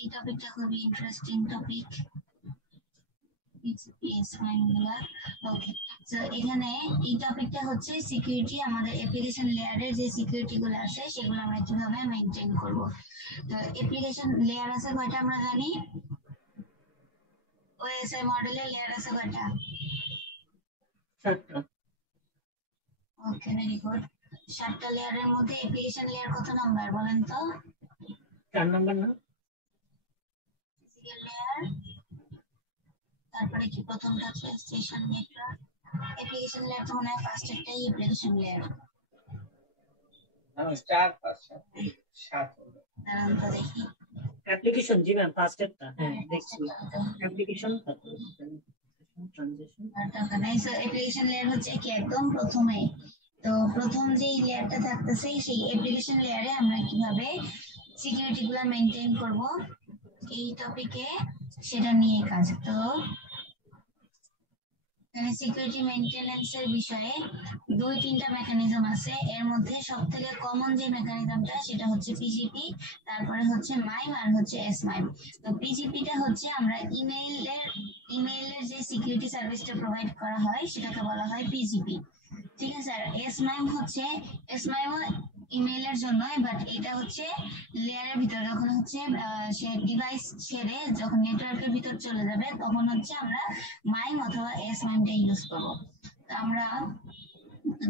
এই টপিকটা খুবই ইন্টারেস্টিং টপিক। ওকে, সো এখানে এই টপিকটা হচ্ছে সিকিউরিটি, আমাদের অ্যাপ্লিকেশন লেয়ারের যে সিকিউরিটি গুলো আছে সেগুলো আমরা কিভাবে মেইনটেইন করব। তো অ্যাপ্লিকেশন লেয়ার আছে কয়টা আমরা জানি? ওএসআই মডেলের লেয়ার আছে কয়টা? 7টা। ওকে, ভেরি গুড। 7টা লেয়ারের মধ্যে অ্যাপ্লিকেশন লেয়ার কত নাম্বার বলেন তো? 4 নাম্বার না? ফিজিক্যাল লেয়ার, তারপরে কি প্রথমটা হচ্ছে স্টেশন নেটওয়ার্ক। অ্যাপ্লিকেশন লেয়ার তো মনে হয় ফার্স্ট একটাই অ্যাপ্লিকেশন লেয়ার। না, 4 5 7 হবে। দাঁড়ান তো দেখি। অ্যাপ্লিকেশন জি ম্যাম, ফার্স্ট একটা। হ্যাঁ দেখছি অ্যাপ্লিকেশন, তারপর ট্রানজিশন। অ্যাপ্লিকেশন লেয়ার হচ্ছে কি একদম প্রথমে। তো প্রথম যে লেয়ারটা থাকতেছে সেই অ্যাপ্লিকেশন লেয়ারে আমরা কিভাবে সিকিউরিটি গুলো মেইনটেইন করব এই টপিকে সেটা নিয়ে কাজ। তো সিকিউরিটি মেইনটেনেন্সের বিষয়ে 2-3টা মেকানিজম আছে। এর মধ্যে সবথেকে কমন যে মেকানিজমটা সেটা হচ্ছে পিজিপি, তারপরে হচ্ছে মাইম, আর হচ্ছে এসমাইম। তো পিজিপিটা হচ্ছে আমরা ইমেইলের যে সিকিউরিটি সার্ভিসটা প্রোভাইড করা হয় সেটাকে বলা হয় পিজিপি, ঠিক আছে। আর এসমাইমও ইমেইলের জন্য, বাট এটা হচ্ছে লেয়ারের ভিতর যখন হচ্ছে সে ডিভাইস ছেড়ে যখন নেটওয়ার্কের ভিতর চলে যাবে তখন হচ্ছে আমরা মাইম অথবা এসমাইমটা ইউজ করব। তো আমরা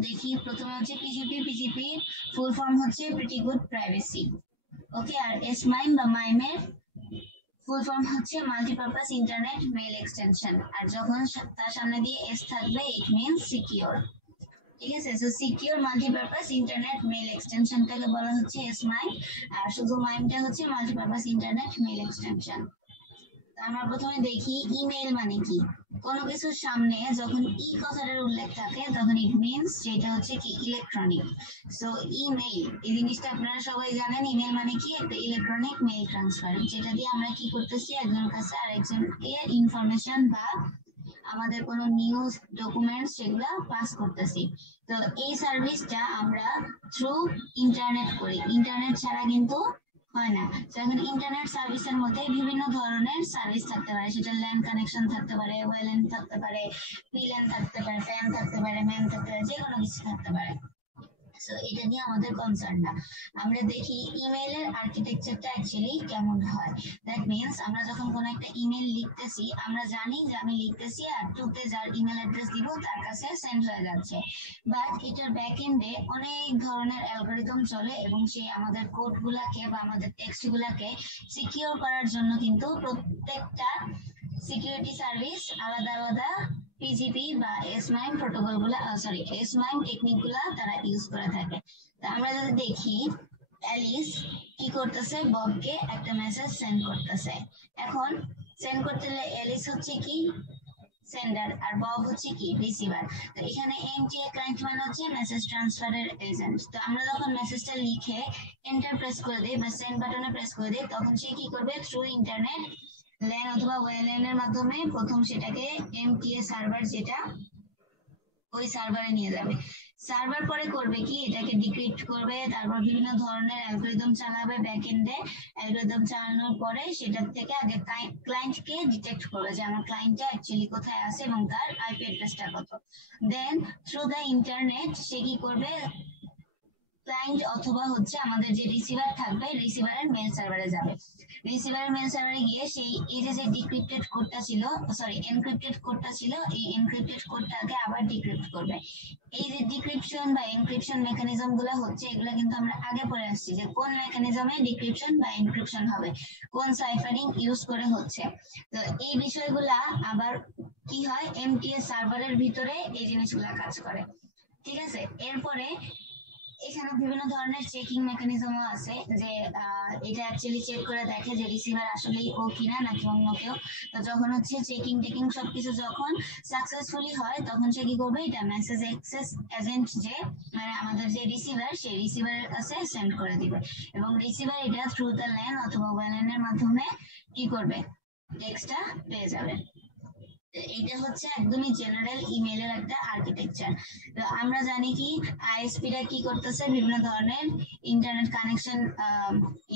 দেখি প্রথমে হচ্ছে পিজিপি ফুল ফর্ম হচ্ছে প্রিটি গুড প্রাইভেসি। ওকে, আর এসমাইম বা মাইমের ফুল ফর্ম হচ্ছে মাল্টিপারপাস ইন্টারনেট মেইল এক্সটেনশন। আর যখন তার সামনে দিয়ে এস থাকবে ইট মিন্স সিকিউর, ঠিক আছে। So secure multipurpose internet mail এক্সটেনশনটাকে বলা হচ্ছে এসমাইম, আর শুধু মাইমটা হচ্ছে মাল্টিপারপাস ইন্টারনেট মেইল এক্সটেনশন। আমরা প্রথমে দেখি ইমেইল মানে কি। কোনো কিছুর সামনে যখন ই কথাটার উল্লেখ থাকে তখন ইট মিন্স যেটা হচ্ছে কি ইলেকট্রনিক। সো ইমেইল এই জিনিসটা আপনারা সবাই জানেন, ইমেইল মানে কি একটা ইলেকট্রনিক মেইল ট্রান্সফার, যেটা দিয়ে আমরা কি করতেছি একজনের কাছে আরেকজনকে ইনফরমেশন বা আমাদের কোনো নিউজ ডকুমেন্টস সেগুলা পাস করতেছি। তো এই সার্ভিসটা আমরা থ্রু ইন্টারনেট করি, ইন্টারনেট ছাড়া কিন্তু হয় না। এখন ইন্টারনেট সার্ভিসের মধ্যে বিভিন্ন ধরনের সার্ভিস থাকতে পারে, সেটা ল্যান্ড কানেকশন থাকতে পারে, ওয়েল্যান্ড থাকতে পারে, পিল্যান্ড থাকতে পারে, ফ্যান থাকতে পারে, ম্যান থাকতে পারে, যে কোনো কিছু থাকতে পারে। সো এটা নিয়ে আমাদের কনসার্ন না। আমরা দেখি ইমেইলের আর্কিটেকচারটা অ্যাকচুয়ালি কেমন হয়। দ্যাট মিন্স আমরা যখন কোনো একটা ইমেল লিখতেছি আমরা জানি যে আমি লিখতেছি আর টুতে যার ইমেল অ্যাড্রেস দিব তার কাছে সেন্ড হয়ে যাচ্ছে, বাট এটার ব্যাক এন্ডে অনেক ধরনের অ্যালগরিদম চলে এবং সেই আমাদের কোডগুলোকে বা আমাদের টেক্সটগুলোকে সিকিউর করার জন্য কিন্তু প্রত্যেকটা সিকিউরিটি সার্ভিস আলাদা আলাদা পিজিপি বা এসমাইম প্রোটোকল গুলা এসমাইম টেকনিক গুলা তারা ইউজ করে থাকে। তা আমরা যদি দেখি অ্যালিস কি করতেছে, ববকে একটা মেসেজ সেন্ড করতেছে। এখন সেন্ড করতে গেলে অ্যালিস হচ্ছে কি সেন্ডার আর বব হচ্ছে কি রিসিভার। তো এখানে এমটিএ ক্লায়েন্ট মানে হচ্ছে মেসেজ ট্রান্সফারের এজেন্ট। তো আমরা যখন মেসেজটা লিখে এন্টার প্রেস করে দিই বা সেন্ড বাটনে প্রেস করে দিই তখন সে কি করবে থ্রু ইন্টারনেট ল্যান অথবা ওয়েল্যানের মাধ্যমে প্রথম সেটাকে এমটিএ সার্ভার যেটা ওই সার্ভারে নিয়ে যাবে। সার্ভার পরে করবে কি এটাকে ডিক্রিপ্ট করবে, তারপর বিভিন্ন ধরনের অ্যালগরিদম চালাবে ব্যাকএন্ডে। অ্যালগরিদম চালানোর পরে সেটার থেকে আগে ক্লায়েন্টকে ডিটেক্ট করবে যে আমার ক্লায়েন্টটা অ্যাকচুয়ালি কোথায় আছে এবং তার আইপি অ্যাড্রেসটা কত। দেন থ্রু দ্য ইন্টারনেট সে কি করবে ক্লায়েন্ট অথবা হচ্ছে আমাদের যে রিসিভার থাকবে রিসিভারের মেল সার্ভারে যাবে। রিসিভারের মেল সার্ভারে গিয়ে সেই এই যে ডিক্রিপ্টেড কোডটা ছিল এনক্রিপ্টেড কোডটা ছিল এই এনক্রিপ্টেড কোডটাকে আবার ডিক্রিপ্ট করবে। এই যে ডিক্রিপশন বা এনক্রিপশন মেকানিজম গুলো হচ্ছে এগুলো কিন্তু আমরা আগে পড়ে আসছি যে কোন মেকানিজমে ডিক্রিপশন বা এনক্রিপশন হবে, কোন সাইফারিং ইউজ করে হচ্ছে। তো এই বিষয়গুলা আবার কি হয় এমটিএস সার্ভারের ভিতরে এই জিনিসগুলা কাজ করে, ঠিক আছে। এরপরে এখানে বিভিন্ন ধরনের চেকিং মেকানিজমও আছে যে এটা অ্যাকচুয়ালি চেক করে দেখে যে রিসিভার আসলেই ও কিনা নাকি অন্য কেউ। তো যখন হচ্ছে চেকিং টেকিং সবকিছু যখন সাকসেসফুলি হয় তখন সে কি করবে এটা মেসেজ অ্যাক্সেস এজেন্ট যে মানে আমাদের যে রিসিভার সেই রিসিভারের কাছে সেন্ড করে দিবে এবং রিসিভার এটা থ্রু দ্য ল্যান অথবা ওয়েল্যানের মাধ্যমে কি করবে টেক্সটটা পেয়ে যাবে। এইটা হচ্ছে একদমই জেনারেল ইমেইলের একটা আর্কিটেকচার। তো আমরা জানি কি আইএসপিটা কি করতেছে, বিভিন্ন ধরনের ইন্টারনেট কানেকশন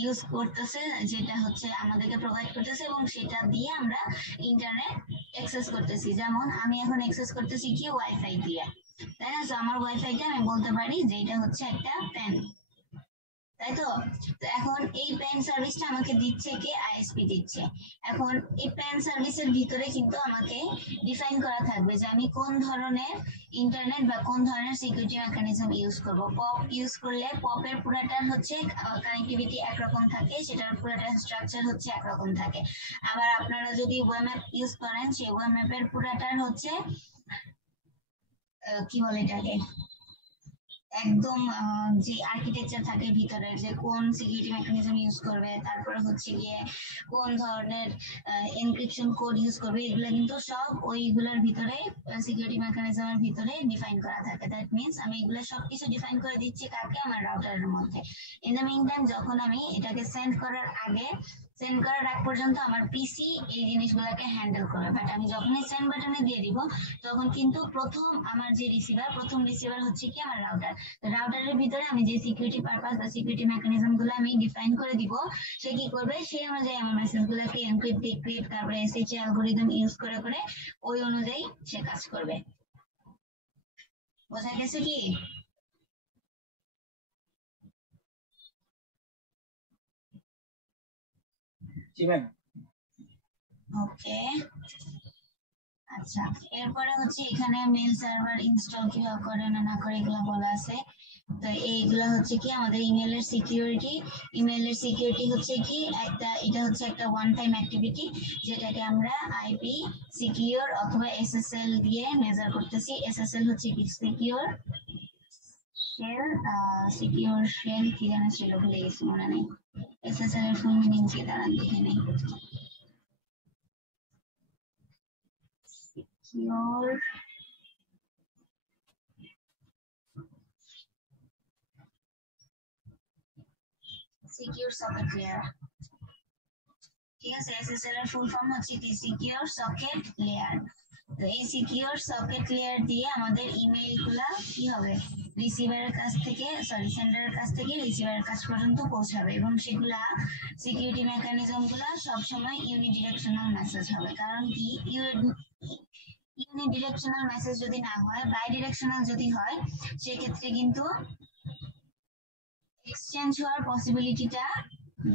ইউজ করতেছে, যেটা হচ্ছে আমাদেরকে প্রোভাইড করতেছে এবং সেটা দিয়ে আমরা ইন্টারনেট অ্যাক্সেস করতেছি। যেমন আমি এখন অ্যাক্সেস করতেছি কি ওয়াইফাই দিয়ে, তাই না? তো আমার ওয়াইফাইটা আমি বলতে পারি যে এটা হচ্ছে একটা প্যান, তাই তো? তো এখন এই প্যান সার্ভিসটা আমাকে দিচ্ছে কে? আইএসপি দিচ্ছে। এখন এই প্যান সার্ভিসের ভিতরে কিন্তু আমাকে ডিফাইন করা থাকবে যে আমি কোন ধরনের ইন্টারনেট বা কোন ধরনের সিকিউরিটি মেকানিজম ইউজ করব। পপ ইউজ করলে পপের পুরাটা হচ্ছে কানেক্টিভিটি একরকম থাকে, সেটার পুরাটা স্ট্রাকচার হচ্ছে একরকম থাকে। আবার আপনারা যদি ওয়েব ম্যাপ ইউজ করেন, সেই ওয়েব ম্যাপের পুরাটার হচ্ছে কি বলে এটাকে, একদম যে আর্কিটেকচার থাকে ভিতরের, যে কোন সিকিউরিটি মেকানিজম ইউজ করবে, তারপরে হচ্ছে গিয়ে কোন ধরনের এনক্রিপশন কোড ইউজ করবে, এগুলো কিন্তু সব ওইগুলোর ভিতরে সিকিউরিটি মেকানিজমের ভিতরে ডিফাইন করা থাকে। দ্যাট মিন্স আমি এগুলো সবকিছু ডিফাইন করে দিচ্ছি কাকে? আমার রাউটারের মধ্যে। ইন দ্য মিন টাইম যখন আমি এটাকে সেন্ড করার আগ পর্যন্ত আমার পিসি এই জিনিসগুলোকে হ্যান্ডেল করবে। বাট আমি যখনই সেন্ড বাটনে দিয়ে দিব, তখন কিন্তু প্রথম রিসিভার হচ্ছে কি? আমার রাউটার। রাউটারের ভিতরে আমি যে সিকিউরিটি পারপাস বা সিকিউরিটি মেকানিজম গুলো আমি ডিফাইন করে দিব, সে কি করবে? সেই অনুযায়ী আমার মেসেজ গুলোকে এনক্রিপ্ট ডিক্রিপ্ট তারপরে এসএইচএ অ্যালগরিদম ইউজ করে ওই অনুযায়ী সে কাজ করবে। বোঝা গেছে কি? জি ম্যাম। ওকে, আচ্ছা। এরপরে হচ্ছে এখানে মেল সার্ভার ইনস্টল কিভাবে করে না করে এগুলো বলা আছে। তো এইগুলো হচ্ছে কি আমাদের ইমেলের সিকিউরিটি হচ্ছে কি এটা হচ্ছে একটা ওয়ান টাইম অ্যাক্টিভিটি, যেটাকে আমরা আইপি সিকিউর অথবা এসএসএল দিয়ে মেজার করতেছি। এসএসএল হচ্ছে কি? সিকিউর শেল কি জানা ছিল, ভুলে গেছি, মনে নেই। এসএসএল এর ফুল মিনিং কি দাঁড়ান দেখে নেই। সিকিউর সকেট লেয়ার, ঠিক আছে? এসএসএল এর ফুল ফর্ম হচ্ছে কি? Secure socket layer. তো এই সিকিউর সকেট লেয়ার দিয়ে আমাদের ইমেইল গুলা কি হবে? রিসিভারের কাছ থেকে সেন্ডারের কাছ থেকে রিসিভারের কাছ পর্যন্ত পৌঁছাবে, এবং সেগুলা সিকিউরিটি মেকানিজম গুলা সবসময় ইউনিডিরেকশনাল মেসেজ হবে। কারণ কি? ইউনিডিরেকশনাল মেসেজ যদি না হয়, বাইডিরেকশনাল যদি হয়, সেক্ষেত্রে কিন্তু এক্সচেঞ্জ হওয়ার পসিবিলিটিটা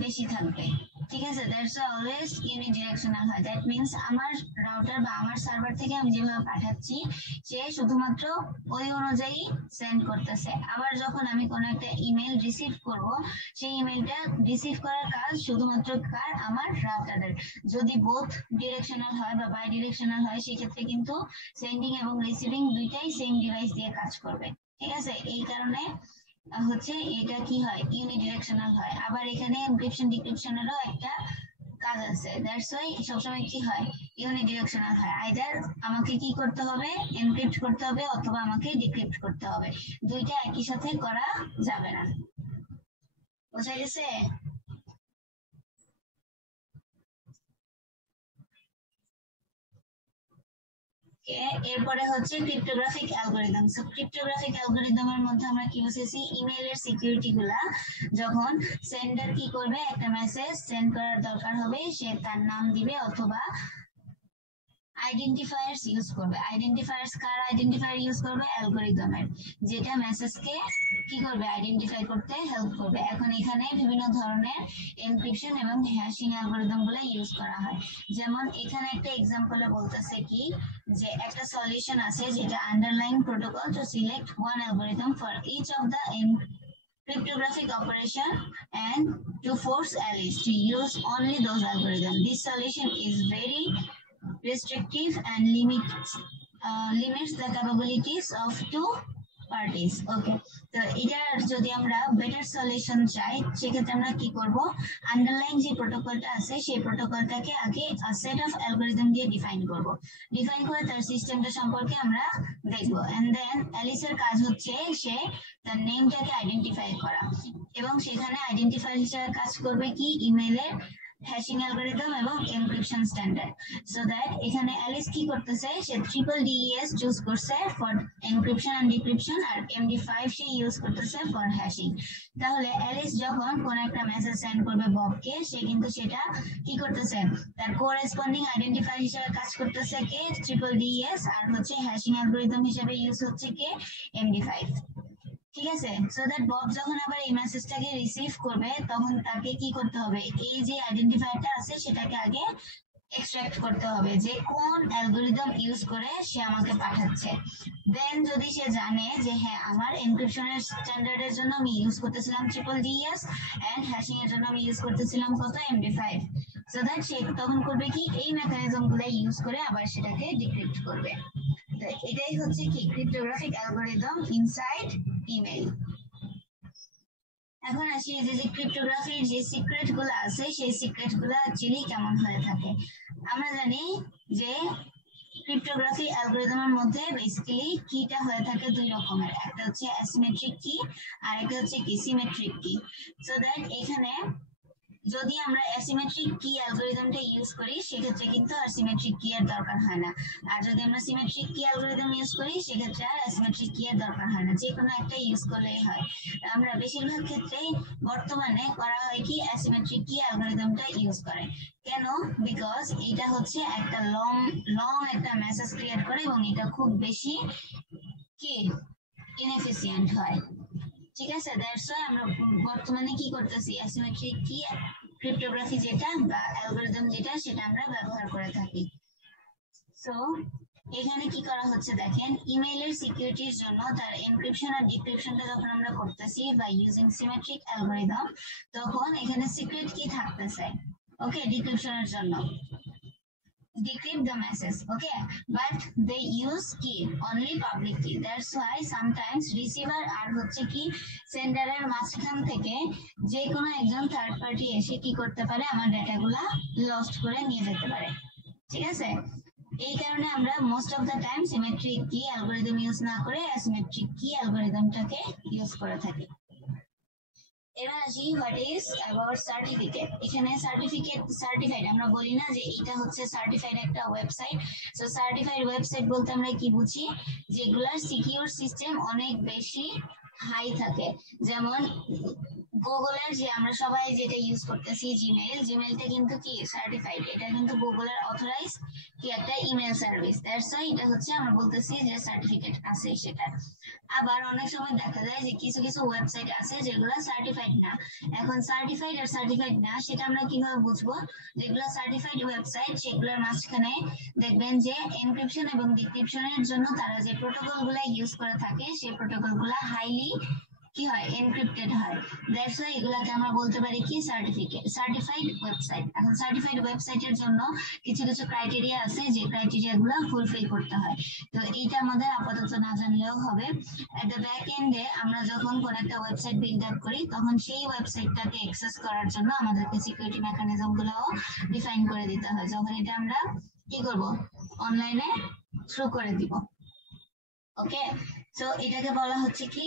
বেশি থাকবে, ঠিক আছে? দ্যাটস অলওয়েজ ইউনিডিরেকশনাল হয়। দ্যাট মিন্স আমার রাউটার বা আমার সার্ভার থেকে আমি যেভাবে পাঠাচ্ছি, সে শুধুমাত্র ওই অনুযায়ী সেন্ড করতেছে। আবার যখন আমি কোনো একটা ইমেল রিসিভ করব, সেই ইমেলটা রিসিভ করার কাজ শুধুমাত্র কার? আমার রাউটারের। যদি বোথ ডিরেকশনাল হয় বা বাই ডিরেকশনাল হয়, সেক্ষেত্রে কিন্তু সেন্ডিং এবং রিসিভিং দুইটাই সেম ডিভাইস দিয়ে কাজ করবে, ঠিক আছে? এই কারণে হচ্ছে এটা কি হয়? ইউনিডিরেকশনাল হয়। আবার এখানে এনক্রিপশন ডিক্রিপশনেরও একটা কাজ আছে। দ্যাটস ওয়াই সবসময় কি হয়? ইউনিডিরেকশনাল হয়। আইদার আমাকে কি করতে হবে? এনক্রিপ্ট করতে হবে অথবা আমাকে ডিক্রিপ্ট করতে হবে। দুইটা একই সাথে করা যাবে না। বোঝা গেছে? এরপরে হচ্ছে ক্রিপ্টোগ্রাফিক অ্যালগরিদম। সো ক্রিপ্টোগ্রাফিক অ্যালগরিদমের মধ্যে আমরা কি বুঝেছি? ইমেইলের সিকিউরিটি গুলা যখন সেন্ডার কি করবে, একটা মেসেজ সেন্ড করার দরকার হবে, সে তার নাম দিবে অথবা আইডেন্টিফায়ার্স ইউজ করবে। কার আইডেন্টিফায়ার ইউজ করবে? অ্যালগরিদমের, যেটা মেসেজকে কি করবে? আইডেন্টিফাই করতে হেল্প করবে। এখন এখানে বিভিন্ন ধরনের এনক্রিপশন এবং হ্যাশিং অ্যালগরিদম গুলো ইউজ করা হয়। যেমন এখানে একটা এক্সাম্পলে বলতেছে কি, যে একটা সলিউশন আছে যেটা underline protocol to select one algorithm for each of the cryptographic operation and to force Alice to use only those algorithms. This solution is very restrictive and limits the capabilities of two parties. Okay, তো এটার যদি আমরা better solution চাই, সেক্ষেত্রে আমরা কি করব? Underline যে প্রোটোকলটা আছে, সেই প্রোটোকলটাকে আগে সেট অফ অ্যালগরিদম দিয়ে ডিফাইন করব। ডিফাইন করে তার সিস্টেমটা সম্পর্কে আমরা দেখব। এন্ড দেন অ্যালিসের কাজ হচ্ছে সে তার নেমটাকে আইডেন্টিফাই করা, এবং সেখানে আইডেন্টিফাই হিসেবে কাজ করবে কি? ইমেইলের হ্যাশিং অ্যালগরিদম এবং এনক্রিপশন স্ট্যান্ডার্ড। সো দ্যাট এখানে অ্যালিস কি করতেছে, সে ট্রিপল ডিএস চুজ করছে ফর এনক্রিপশন এন্ড ডিক্রিপশন, আর MD5 সে ইউজ করতেছে ফর হ্যাশিং। তাহলে অ্যালিস যখন কোন একটা মেসেজ সেন্ড করবে ববকে, সে কিন্তু সেটা কি করতেছে, তার কোরেসপন্ডিং আইডেন্টিফায়ার হিসেবে কাজ করতেছে কে, ট্রিপল ডিএস, আর হচ্ছে হ্যাশিং অ্যালগরিদম হিসেবে ইউজ হচ্ছে কে, MD5। ঠিক আছে, সো দ্যাট বব যখন আবার এই মেসেজটাকে রিসিভ করবে, তখন তাকে কি করতে হবে, এই যে আইডেন্টিফায়ারটা আছে সেটাকে আগে এক্সট্রাক্ট করতে হবে যে কোন অ্যালগরিদম ইউজ করে সে আমাকে পাঠাচ্ছে। দেন যদি সে জানে যে হ্যাঁ আমার এনক্রিপশনের স্ট্যান্ডার্ডের জন্য আমি ইউজ করতেছিলাম ট্রিপল ডিএস এন্ড হ্যাশিং এর জন্য আমি ইউজ করতেছিলাম কত, MD5, সো দ্যাট সে তখন করবে কি, এই মেকানিজম গুলো ইউজ করে আবার সেটাকে ডিক্রিপ্ট করবে। তো এটাই হচ্ছে কি ক্রিপ্টোগ্রাফিক অ্যালগরিদম ইনসাইড ইমেল। এখন আসি যে যে ক্রিপ্টোগ্রাফির যে সিক্রেট গুলো আছে, সেই সিক্রেট গুলো অ্যাকচুয়ালি কেমন হয়ে থাকে। আমরা জানি যে ক্রিপ্টোগ্রাফি অ্যালগরিদমের মধ্যে বেসিক্যালি কিটা হয়ে থাকে দুই রকমের, একটা হচ্ছে অ্যাসিমেট্রিক কি আর একটা হচ্ছে কি সিমেট্রিক কি। সো দ্যাট এখানে যদি আমরা অ্যাসিমেট্রিক কি অ্যালগরিদমটা ইউজ করি, সেক্ষেত্রে কিন্তু আর সিমেট্রিক কি এর দরকার হয় না। আর যদি আমরা সিমেট্রিক কি অ্যালগরিদম ইউজ করি, সেক্ষেত্রে আর অ্যাসিমেট্রিক কি এর দরকার হয় না, যে কোনো একটা ইউজ করলেই হয়। আমরা বেশিরভাগ ক্ষেত্রেই বর্তমানে করা হয় কি অ্যাসিমেট্রিক কি অ্যালগরিদমটা ইউজ করে। কেন? বিকজ এটা হচ্ছে একটা লং লং একটা মেসেজ ক্রিয়েট করে এবং এটা খুব বেশি কি ইনএফিসিয়েন্ট হয়। ঠিক আছে, দ্যাটস ওয়াই আমরা বর্তমানে কি করতেছি, অ্যাসিমেট্রিক কি ক্রিপ্টোগ্রাফি যেটা বা অ্যালগরিদম যেটা, সেটা আমরা ব্যবহার করে থাকি। সো এখানে কি করা হচ্ছে দেখেন, ইমেইলের সিকিউরিটির জন্য তার এনক্রিপশন আর ডিক্রিপশনটা যখন আমরা করতেছি বা ইউজিং সিমেট্রিক অ্যালগরিদম, তখন এখানে সিক্রেট কি থাকতেছে, ওকে, ডিক্রিপশনের জন্য decrypt the message, okay, but they use key only public key. That's why sometimes receiver আর হচ্ছে কি সেন্ডারের মাঝখান থেকে যে কোনো একজন থার্ড পার্টি এসে কি করতে পারে, আমার ডেটাগুলা লস্ট করে নিয়ে যেতে পারে। ঠিক আছে, এই কারণে আমরা most of the time symmetric কি অ্যালগরিদম ইউজ না করে অ্যাসিমেট্রিক কি অ্যালগরিদমটাকে ইউজ করে থাকি। এবার আসি হোয়াট ইজ অ্যাবাউট সার্টিফিকেট। এখানে সার্টিফাইড আমরা বলি না যে এটা হচ্ছে সার্টিফাইড একটা ওয়েবসাইট। সো সার্টিফাইড ওয়েবসাইট বলতে আমরা কি বুঝি, যেগুলার সিকিউর সিস্টেম অনেক বেশি হাই থাকে। যেমন গুগলের যে আমরা সবাই যেটা ইউজ করতেছি জিমেলটা কিন্তু কি সার্টিফাইড, এটা কিন্তু গুগলের অথরাইজ কি একটা ইমেল সার্ভিস। দ্যাটস ওয়াই এটা হচ্ছে আমরা বলতেছি যে সার্টিফিকেট আছে সেটা। আবার অনেক সময় দেখা যায় যে কিছু কিছু ওয়েবসাইট আছে যেগুলো সার্টিফাইড না। এখন সার্টিফাইড আর সার্টিফাইড না সেটা আমরা কিভাবে বুঝবো, যেগুলো সার্টিফাইড ওয়েবসাইট সেগুলোর মাঝখানে দেখবেন যে এনক্রিপশন এবং ডিক্রিপশনের জন্য তারা যে প্রোটোকল গুলা ইউজ করে থাকে, সেই প্রোটোকল গুলা হাইলি কি হয়, এনক্রিপ্টেড হয়। দ্যাটস ওয়াই এগুলাকে আমরা বলতে পারি কি সার্টিফাইড ওয়েবসাইট। এখন সার্টিফাইড ওয়েবসাইটের জন্য কিছু কিছু ক্রাইটেরিয়া আছে, যে ক্রাইটেরিয়া গুলো ফুলফিল করতে হয়। তো এইটা আমাদের আপাতত না জানলেও হবে। এট দ্য ব্যাক এন্ডে আমরা যখন কোন একটা ওয়েবসাইট বিল্ড আপ করি, তখন সেই ওয়েবসাইটটাকে অ্যাক্সেস করার জন্য আমাদেরকে সিকিউরিটি মেকানিজম গুলোও ডিফাইন করে দিতে হয়, যখন এটা আমরা কি করব, অনলাইনে থ্রু করে দিব। ওকে, সো এটাকে বলা হচ্ছে কি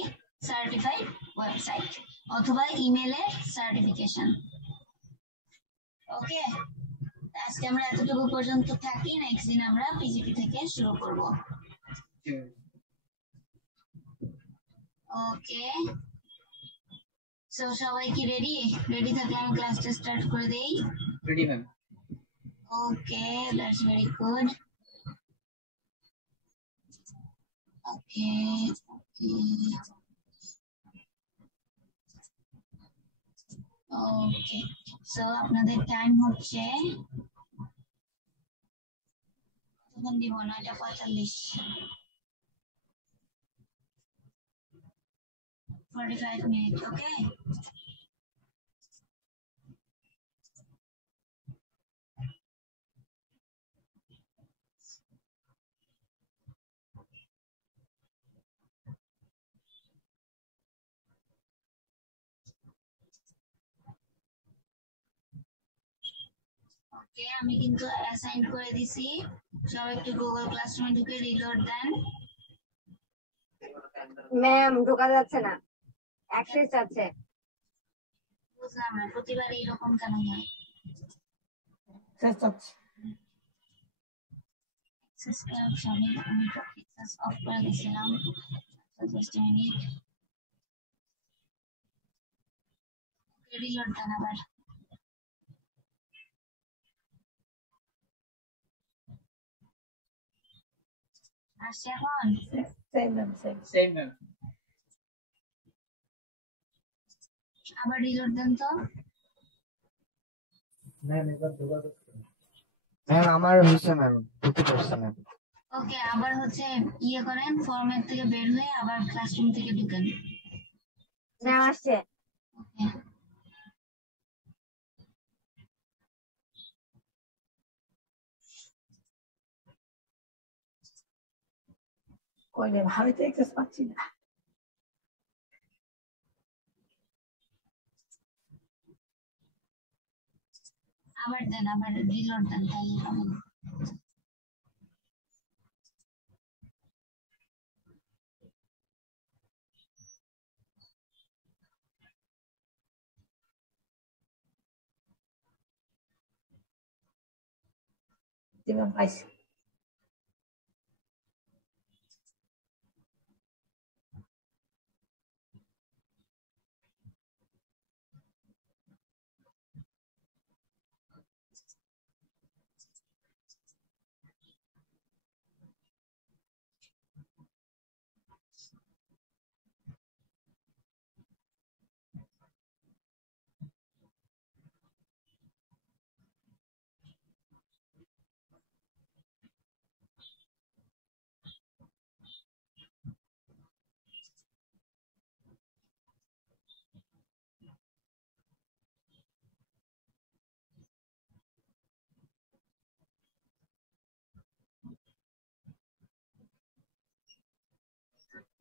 সার্টিফাইড ওয়েবসাইট অথবা ইমেলের সার্টিফিকেশন। ওকে, আজকে আমরা এতটুকু পর্যন্ত থাকি, নেক্সট দিন আমরা পিজিপি থেকে শুরু করব। ওকে, সো সবাই কি রেডি? রেডি থাকলে আমি ক্লাসটা স্টার্ট করে দেই। Ready ma'am. Okay, that's very good. Okay okay, so আপনাদের টাইম হচ্ছে তখন দিব 9:45, 45 minutes. ওকে, ওকে, আমি কিন্তু অ্যাসাইন করে দিছি। সবাই একটু গুগল ক্লাসরুমে ঢুকে রিলোড দেন। ম্যাম ঢোকা যাচ্ছে না, অ্যাক্সেস আছে। বুঝলাম না, প্রতিবার এইরকম কেন হয়? অ্যাক্সেস আছে অ্যাক্সেস সরি আমি অ্যাক্সেস অফ করে দিয়েছিলাম জাস্ট a minute রিলোড দেন আবার আসছে এখন same ma'am same same ma'am আবার রিলোড দেন তো ম্যাম আমার হয়েছে ম্যাম ঢুকতে পারছি ম্যাম ওকে আবার হচ্ছে ইয়ে করেন ফরম্যাট থেকে বের হয়ে আবার ক্লাসরুম থেকে ঢুকেন ম্যাম আসছে ওকে কই ম্যাম আমি তো অ্যাক্সেস পাচ্ছি না আবার দেন আবার রিলোড দেন তাহলে হবে জি ম্যাম পাইছি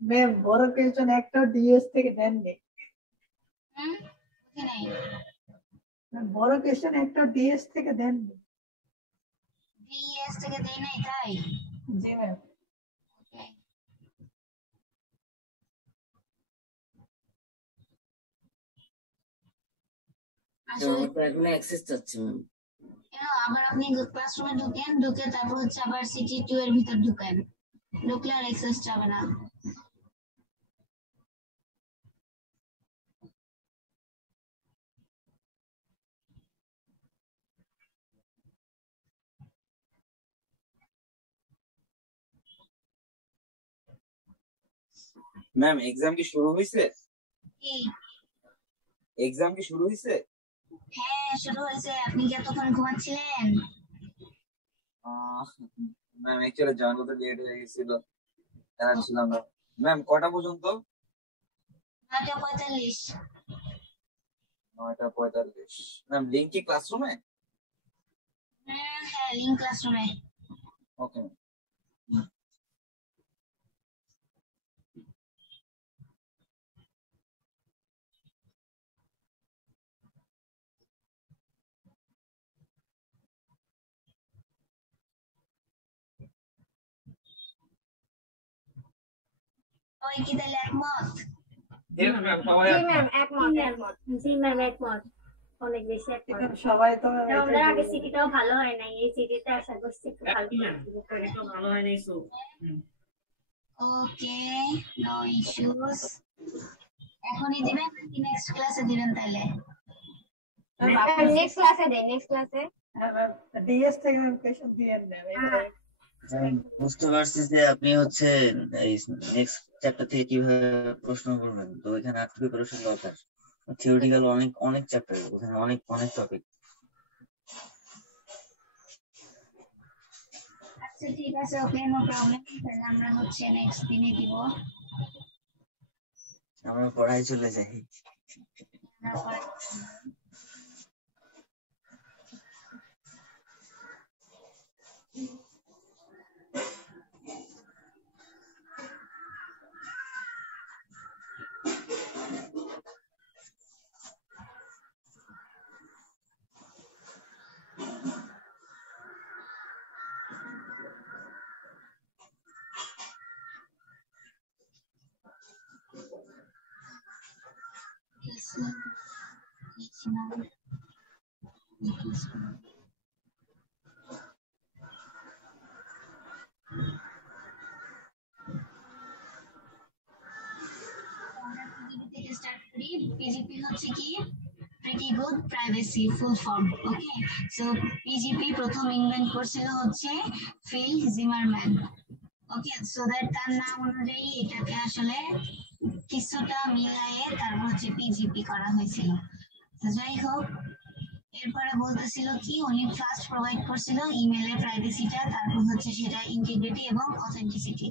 ম্যাম বড় কোয়েশ্চেন একটা ডিএস থেকে দেননি ওকে নাই ম্যাম বড় কোয়েশ্চেন একটা ডিএস থেকে দেননি ডিএস থেকে দেই নাই তাই জি ম্যাম ওকে আসলে এখন অ্যাক্সেস চাচ্ছি ম্যাম আবার আপনি ক্লাসরুমে ঢুকেন ঢুকে তারপর হচ্ছে আবার সিটি 2 এর ভিতর ঢুকেন ঢুকলে আর অ্যাক্সেস যাবে না ম্যাম এক্সাম কি শুরু হয়েছে কি এক্সাম কি শুরু হয়েছে হ্যাঁ শুরু হয়েছে আপনি কি এতক্ষণ ঘুমাচ্ছিলেন ম্যাম অ্যাকচুয়ালি জয়েন করতে লেট হয়ে গেছিল জানা ছিলাম না ম্যাম কটা পর্যন্ত 9:45 9:45 ম্যাম লিংক কি ক্লাসরুমে হ্যাঁ লিংক ক্লাসরুমে ওকে ওই কি তাহলে একমত জি ম্যাম সবাই জি ম্যাম একমত একমত জি ম্যাম একমত অনেক বেশি একমত সবাই তো আমাদের আগে সিটিটাও ভালো হয় নাই এই সিটিতে আশা করছি একটু ভালো এটা ভালো হয় নাই সো ওকে নো ইস্যুস এখনই দিবেন নাকি নেক্সট ক্লাসে দিবেন তাহলে নেক্সট ক্লাসে দেই নেক্সট ক্লাসে ডিএস থেকে কোয়েশ্চেন দিয়ে নেন বুঝতে পারছি যে আপনি হচ্ছে এই নেক্সট চ্যাপ্টার থেকে কিভাবে প্রশ্ন করবেন তো এখানে আর্ট প্রিপারেশন দরকার থিওরিটিক্যাল অনেক অনেক চ্যাপ্টার ওখানে অনেক অনেক টপিক আচ্ছা ঠিক আছে ওকে নো প্রবলেম তাহলে আমরা হচ্ছে নেক্সট দিনে দিব আমরা পড়ায় চলে যাই আমরা পরে হচ্ছে কি pretty good privacy full form. Okay, so PGP প্রথম ইনভেন্ট করছিল হচ্ছে Phil Zimmermann. Okay, so that তার নাম অনুযায়ী এটাকে আসলে কিছুটা মিলায়ে তারপর হচ্ছে পিজিপি করা হয়েছিল। তো যাই হোক, এরপরে বলতেছিল কি উনি ফার্স্ট প্রোভাইড করছিল ইমেলের প্রাইভেসিটা, তারপর হচ্ছে সেটা ইন্টিগ্রিটি এবং অথেন্টিসিটি।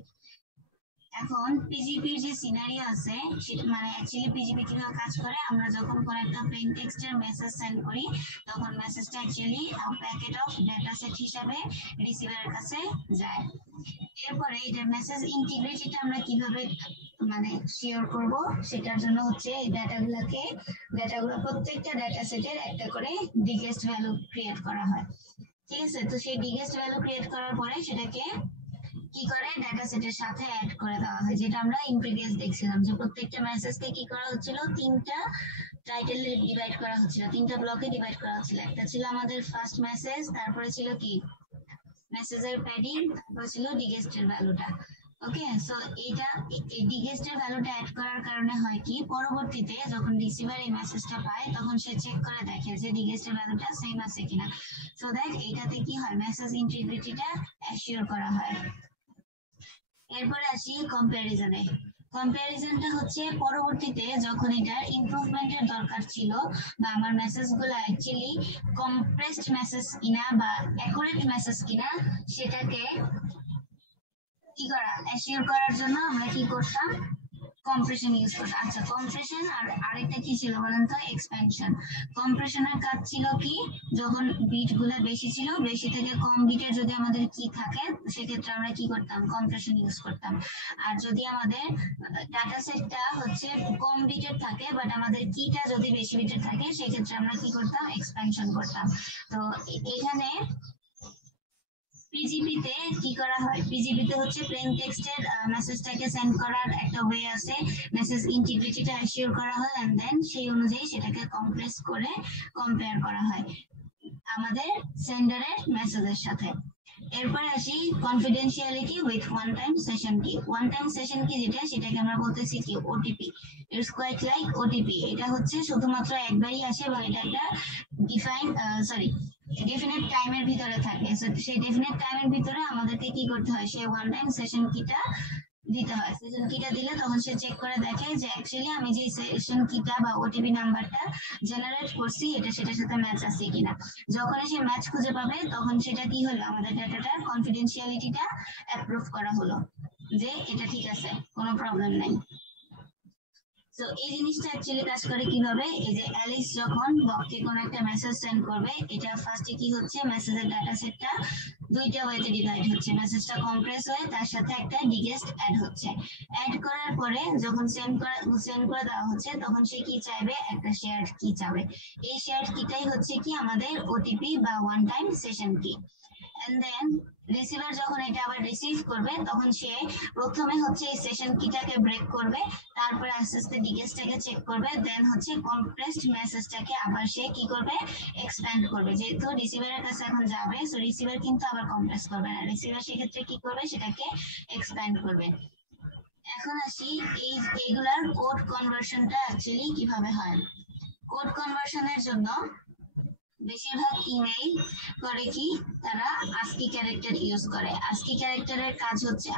এখন পিজিপির যে সিনারিও আছে সেটা মানে অ্যাকচুয়ালি পিজিপি কিভাবে কাজ করে, আমরা যখন কোন একটা প্লেন টেক্সটের মেসেজ সেন্ড করি তখন মেসেজটা actually packet of data set হিসাবে রিসিভারের কাছে যায়। এরপরে এটা মেসেজ ইন্টিগ্রিটিটা আমরা কিভাবে মানে শেয়ার করব, সেটার জন্য হচ্ছে এই ডাটাগুলো প্রত্যেকটা ডেটা সেটের একটা করে ডিগেস্ট ভ্যালু ক্রিয়েট করা হয়। ঠিক আছে, তো সেই ডিগেস্ট ভ্যালু ক্রিয়েট করার পরে সেটাকে কি করে ডাটা সেটের সাথে অ্যাড করে দেওয়া হয়, যেটা আমরা ইন প্রিভিয়াস দেখছিলাম যে প্রত্যেকটা মেসেজকে কি করা হচ্ছিল, তিনটা টাইটেলে ডিভাইড করা হচ্ছিল, তিনটা ব্লকে ডিভাইড করা হচ্ছিল। একটা ছিল আমাদের ফার্স্ট মেসেজ, তারপরে ছিল কি মেসেজের প্যাডিং, তারপরে ছিল ডিগেস্টের ভ্যালুটা। ওকে, সো এইটা এই ডিগেস্টের ভ্যালুটা অ্যাড করার কারণে হয় কি পরবর্তীতে যখন রিসিভার এই মেসেজটা পায় তখন সে চেক করে দেখে যে ডিগেস্টের ভ্যালুটা সেম আছে কিনা, সো দ্যাট এইটাতে কি হয় মেসেজ ইন্টিগ্রিটিটা অ্যাসিওর করা হয়। এরপরে আসি কম্প্যারিজনে। কম্প্যারিজনটা হচ্ছে পরবর্তীতে যখন এটার ইমপ্রুভমেন্টের দরকার ছিল বা আমার মেসেজগুলো অ্যাকচুয়ালি কম্প্রেসড মেসেজ কিনা বা অ্যাকুরেট মেসেজ কিনা সেটাকে কি করা অ্যাসিওর করার জন্য আমরা কি করতাম কম্প্রেশন ইউজ করতাম। আচ্ছা, কম্প্রেশন আর আরেকটা কি ছিল বলেন তো, এক্সপ্যানশন। কম্প্রেশনের কাজ ছিল কি যখন বিট গুলো বেশি ছিল, বেশি থেকে কম বিটের যদি আমাদের কি থাকে সেক্ষেত্রে আমরা কি করতাম কম্প্রেশন ইউজ করতাম। আর যদি আমাদের ডাটা সেটটা হচ্ছে কম বিটের থাকে বাট আমাদের কিটা যদি বেশি বিটের থাকে সেক্ষেত্রে আমরা কি করতাম এক্সপ্যানশন করতাম। তো এখানে পিজিপিতে কি করা হয়, পিজিপিতে হচ্ছে প্লেন টেক্সটের মেসেজটাকে সেন্ড করার একটা ওয়ে আছে, মেসেজ ইন্টিগ্রিটিটা অ্যাসিওর করা হয় এন্ড দেন সেই অনুযায়ী সেটাকে কম্প্রেস করে কম্পেয়ার করা হয় আমাদের সেন্ডারের মেসেজের সাথে। এরপরে আসি confidentiality with one time session key. One time session key যেটা সেটাকে আমরা বলতেছি কি OTP. It's quite like OTP. এটা হচ্ছে শুধুমাত্র একবারই আসে এবং এটা একটা ডেফিনেট টাইমের ভিতরে থাকে। সেই ডেফিনেট টাইমের ভিতরে আমাদেরকে কি করতে হয়, সেই ওয়ান টাইম সেশন কিটা দিতে হয়। সেশন কিটা দিলে তখন সে চেক করে দেখে যে অ্যাকচুয়ালি আমি যে সেশন কিটা বা ওটিপি নাম্বারটা জেনারেট করছি এটা সেটার সাথে ম্যাচ আছে কিনা। যখন সে ম্যাচ খুঁজে পাবে তখন সেটা কি হলো আমাদের ডাটাটার কনফিডেন্সিয়ালিটিটা অ্যাপ্রুভ করা হলো যে এটা ঠিক আছে, কোনো প্রবলেম নাই। তো এই জিনিসটা অ্যাকচুয়ালি কাজ করে কিভাবে, এই যে অ্যালিস যখন বককে কোনো একটা মেসেজ সেন্ড করবে এটা ফার্স্টে কি হচ্ছে মেসেজের ডাটা সেটটা দুইটা ওয়েতে ডিভাইড হচ্ছে, মেসেজটা কম্প্রেস হয়ে তার সাথে একটা ডিগেস্ট অ্যাড হচ্ছে। অ্যাড করার পরে যখন সেন্ড করে দেওয়া হচ্ছে তখন সে কি চাইবে একটা শেয়ার কি চাবে। এই শেয়ার কিটাই হচ্ছে কি আমাদের ওটিপি বা ওয়ান টাইম সেশন কি। এন্ড দেন রিসিভার যখন এটা আবার রিসিভ করবে তখন সে প্রথমে হচ্ছে এই সেশন কিটাকে ব্রেক করবে, তারপরে আস্তে আস্তে ডিগেস্টটাকে চেক করবে, দেন হচ্ছে কম্প্রেসড মেসেজটাকে আবার সে কি করবে এক্সপ্যান্ড করবে। যেহেতু রিসিভারের কাছে এখন যাবে সো রিসিভার কিন্তু আবার কম্প্রেস করবে না, রিসিভার সেক্ষেত্রে কি করবে সেটাকে এক্সপ্যান্ড করবে। এখন আসি এইগুলার কোড কনভার্সনটা অ্যাকচুয়ালি কিভাবে হয়। কোড কনভার্সনের জন্য বেশিরভাগ ইমেইল করে কি তারা আস্কি ক্যারেক্টার ইউজ করে। আস্কি ক্যারেক্টারের কাজ হচ্ছে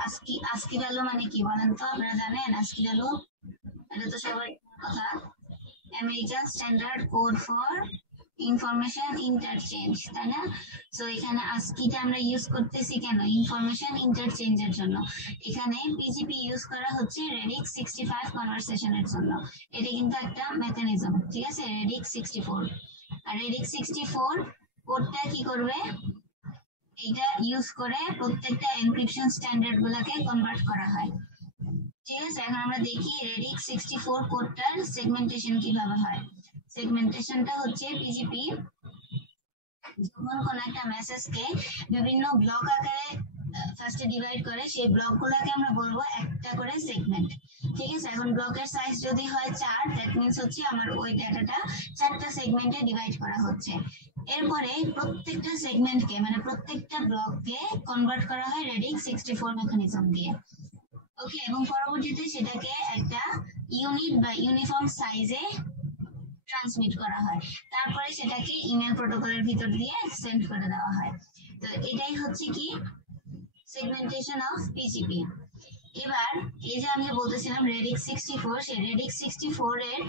আস্কি ভ্যালু মানে কি বলেন তো, আপনারা জানেন আস্কি ভ্যালু? এটা তো সবাই কথা, American standard code for information interchange, তাই না? সো এখানে আস্কিটা আমরা ইউজ করতেছি কেন, ইনফরমেশন ইন্টারচেঞ্জের জন্য। এখানে পিজিপি ইউজ করা হচ্ছে রেডিক্স 65 কনভারসেশনের জন্য। এটা কিন্তু একটা মেকানিজম, ঠিক আছে, রেডিক্স 64। আর রেডিক্স 64 কোডটা কি করবে, এটা ইউজ করে প্রত্যেকটা এনক্রিপশন স্ট্যান্ডার্ড গুলাকে কনভার্ট করা হয়। ঠিক আছে, এখন আমরা দেখি রেডিক্স 64 কোডটার সেগমেন্টেশন কিভাবে হয়। সেগমেন্টেশনটা হচ্ছে পিজিপি যখন কোন একটা মেসেজকে বিভিন্ন ব্লক আকারে ফার্স্টে ডিভাইড করে সেই ব্লকগুলোকে আমরা বলবো একটা করে সেগমেন্ট। ঠিক আছে, এখন ব্লকের সাইজ যদি হয় 4 দ্যাট মিন্স হচ্ছে আমার ওই ডাটাটা 4টা সেগমেন্টে ডিভাইড করা হচ্ছে। এরপরে প্রত্যেকটা সেগমেন্টকে মানে প্রত্যেকটা ব্লককে কনভার্ট করা হয় রেডিক্স 64 মেকানিজম দিয়ে। ওকে, এবং পরবর্তীতে সেটাকে একটা ইউনিট বা ইউনিফর্ম সাইজে ট্রান্সমিট করা হয়, তারপরে সেটাকে ইমেল প্রোটোকলের ভিতর দিয়ে সেন্ড করে দেওয়া হয়। তো এটাই হচ্ছে কি সেগমেন্টেশন অফ পিজিপি। এবার এই যে আমি বলতেছিলাম রেডিক্স 64, সেই রেডিক্স 64 এর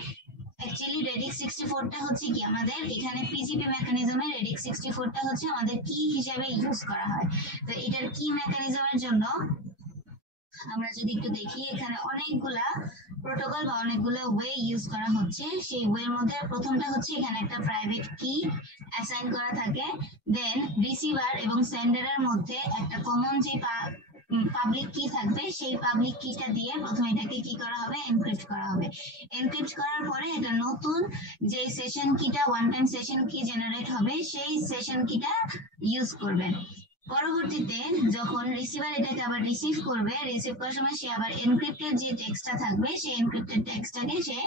অ্যাকচুয়ালি রেডিক্স 64টা হচ্ছে কি আমাদের এখানে পিজিপি মেকানিজমে রেডিক্স 64টা হচ্ছে আমাদের কি হিসেবে ইউজ করা হয়। তো এটার কি মেকানিজমের জন্য আমরা যদি একটু দেখি, এখানে অনেকগুলা প্রোটোকল বা অনেকগুলো ওয়ে ইউজ করা হচ্ছে। সেই ওয়ের মধ্যে প্রথমটা হচ্ছে এখানে একটা প্রাইভেট কি অ্যাসাইন করা থাকে, দেন রিসিভার এবং সেন্ডারের মধ্যে একটা কমন যে পাবলিক কি থাকবে, সেই পাবলিক কিটা দিয়ে প্রথমে এটাকে কি করা হবে, এনক্রিপ্ট করা হবে। এনক্রিপ্ট করার পরে এটা নতুন যে সেশন কিটা ওয়ান টাইম সেশন কি জেনারেট হবে, সেই সেশন কিটা ইউজ করবে। পরবর্তীতে যখন রিসিভার এটাকে আবার রিসিভ করবে, রিসিভ করার সময় সে আবার এনক্রিপ্টেড যে টেক্সটটা থাকবে, সেই এনক্রিপ্টেড টেক্সটটাকে সে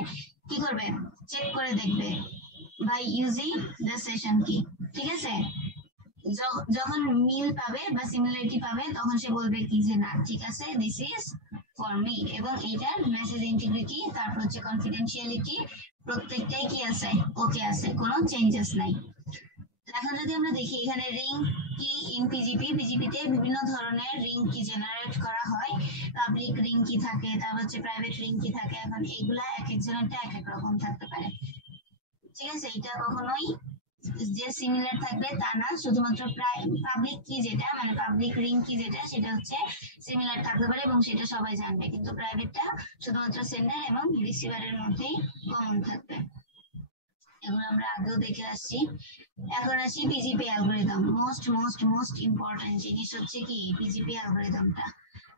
কি করবে, চেক করে দেখবে বাই ইউজিং দ্য সেশন কি। ঠিক আছে, যখন মিল পাবে বা সিমিলারিটি পাবে তখন সে বলবে কি যে না ঠিক আছে, দিস ইজ ফর মি, এবং এটার মেসেজ ইন্টিগ্রিটি তারপর হচ্ছে কনফিডেন্সিয়ালিটি প্রত্যেকটাই কি আছে, ওকে আছে, কোনো চেঞ্জেস নাই। এখন যদি আমরা দেখি এখানে রিং কি ইন পিজিপিতে বিভিন্ন ধরনের রিং কি জেনারেট করা হয়, পাবলিক রিং কি থাকে, তারপর হচ্ছে প্রাইভেট রিং কি থাকে। এখন এগুলা এক একজনেরটা এক এক রকম থাকতে পারে। ঠিক আছে, এটা কখনোই যে সিমিলার থাকবে তা না, শুধুমাত্র পাবলিক কি যেটা মানে পাবলিক রিং কি যেটা সেটা হচ্ছে সিমিলার থাকতে পারে এবং সেটা সবাই জানবে, কিন্তু প্রাইভেটটা শুধুমাত্র সেন্ডার এবং রিসিভারের মধ্যেই কমন থাকবে। এগুলো আমরা আগেও দেখে আসছি। এখন আসি পিজিপি অ্যালগরিদম। মোস্ট ইম্পর্টেন্ট জিনিস হচ্ছে কি পিজিপি অ্যালগরিদমটা।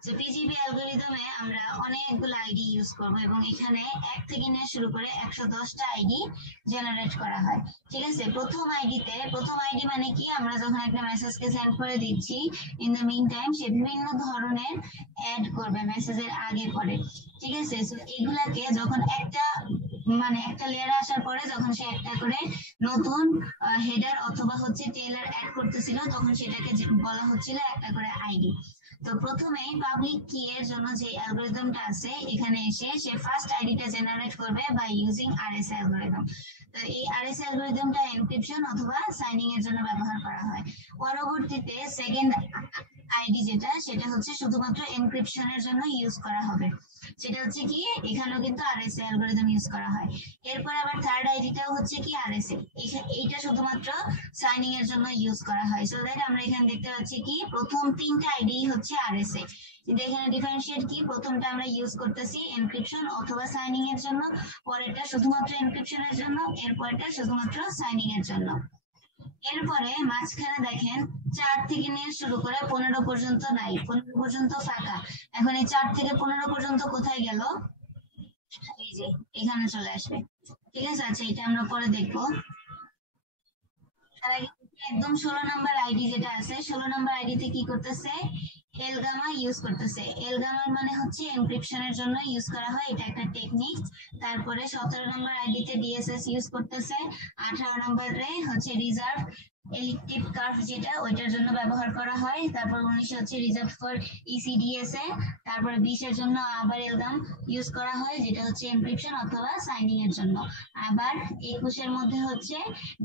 তো পিজিপি অ্যালগরিদমে আমরা অনেকগুলো আইডি ইউজ করব এবং এখানে 1 থেকে নিয়ে শুরু করে 110টা আইডি জেনারেট করা হয়। ঠিক আছে, প্রথম আইডি মানে কি, আমরা যখন একটা মেসেজকে সেন্ড করে দিচ্ছি, ইন দ্য মিন টাইম সে বিভিন্ন ধরনের অ্যাড করবে মেসেজের আগে পরে। ঠিক আছে, তো এগুলাকে যখন একটা লেয়ারে আসার পরে যখন সে একটা করে নতুন হেডার অথবা হচ্ছে টেইলার অ্যাড করতেছিল, তখন সেটাকে বলা হচ্ছিল একটা করে আইডি। তো প্রথমে পাবলিক কি এর জন্য যে অ্যালগরিদমটা আছে, এখানে এসে সে ফার্স্ট আইডিটা জেনারেট করবে বাই ইউজিং আরএস অ্যালগরিদম। তো এই আরএস অ্যালগরিদমটা এনক্রিপশন অথবা সাইনিং এর জন্য ব্যবহার করা হয়। পরবর্তীতে সেকেন্ড আইডি যেটা, সেটা হচ্ছে শুধুমাত্র এনক্রিপশনের জন্য ইউজ করা হবে, সেটা হচ্ছে কি এখানেও কিন্তু আরএস অ্যালগরিদম ইউজ করা হয়। এরপর আবার থার্ড আইডিটাও হচ্ছে কি আরএস, এইটা শুধুমাত্র সাইনিং এর জন্য ইউজ করা হয়। সো দ্যাট আমরা এখানে দেখতে পাচ্ছি কি প্রথম 3টা আইডি হচ্ছে আরএস এ, কিন্তু এখানে ডিফারেন্সিয়েট কি, প্রথমটা আমরা ইউজ করতেছি এনক্রিপশন অথবা সাইনিং এর জন্য, পরেরটা শুধুমাত্র এনক্রিপশনের জন্য, এরপরটা শুধুমাত্র সাইনিং এর জন্য। এরপরে মাঝখানে দেখেন 4 থেকে নিয়ে শুরু করে 15 পর্যন্ত নাই, 15 পর্যন্ত ফাঁকা। এখন এই 4 থেকে 15 পর্যন্ত কোথায় গেল, এই যে এখানে চলে আসবে। ঠিক আছে, আচ্ছা এটা আমরা পরে দেখবো। একদম 16 নাম্বার আইডি যেটা আছে, 16 নাম্বার আইডিতে কি করতেছে, এলগামা ইউজ করতেছে। এলগামার মানে হচ্ছে এনক্রিপশনের জন্য ইউজ করা হয়, এটা একটা টেকনিক। তারপরে 17 নম্বর আইডিতে ডিএসএস ইউজ করতেছে। 18 নম্বরে হচ্ছে রিজার্ভ এলিপ্টিক কার্ভ যেটা, ওইটার জন্য ব্যবহার করা হয়। তারপর 19 হচ্ছে রিজার্ভ ফর ইসিডিএসএ। তারপরে 20 এর জন্য আবার এলগাম ইউজ করা হয়, যেটা হচ্ছে এনক্রিপশন অথবা সাইনিং এর জন্য। আবার 21 এর মধ্যে হচ্ছে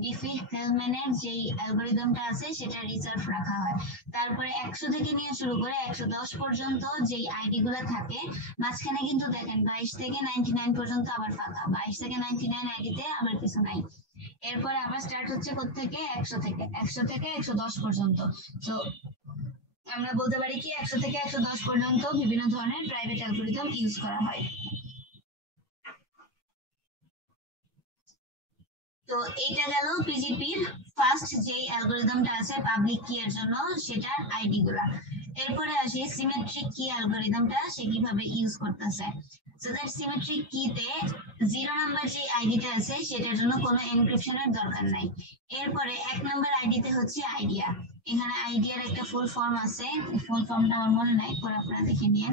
ডিফি-হেলম্যানের যে অ্যালগরিদমটা আছে সেটা রিজার্ভ রাখা হয়। তারপরে 100 থেকে নিয়ে শুরু করে 110 পর্যন্ত যেই আইডি গুলা থাকে, মাঝখানে কিন্তু দেখেন 22 থেকে 99 পর্যন্ত আবার ফাঁকা, 22 থেকে 99 আইডিতে আবার কিছু নাই। এরপরে আবার স্টার্ট হচ্ছে কোত্থেকে, 100 থেকে 110 পর্যন্ত। তো আমরা বলতে পারি কি 100 থেকে 110 পর্যন্ত বিভিন্ন ধরনের প্রাইভেট অ্যালগরিদম ইউজ করা হয়। তো এইটা গেল পিজিপির ফার্স্ট যে অ্যালগরিদমটা আছে পাবলিক কি এর জন্য, সেটার আইডি গুলা। এরপরে আসি সিমেট্রিক কি অ্যালগরিদমটা সে কিভাবে ইউজ করতেছে। সো দ্যাট সিমেট্রিক কিতে 0 নাম্বার যে আইডিটা আছে সেটার জন্য কোনো এনক্রিপশনের দরকার নাই। এরপরে 1 নাম্বার আইডিতে হচ্ছে আইডিয়া। এখানে আইডিয়ার একটা ফুল ফর্ম আছে, ফুল ফর্মটা আমার মনে নাই, পরে আপনারা দেখে নিন।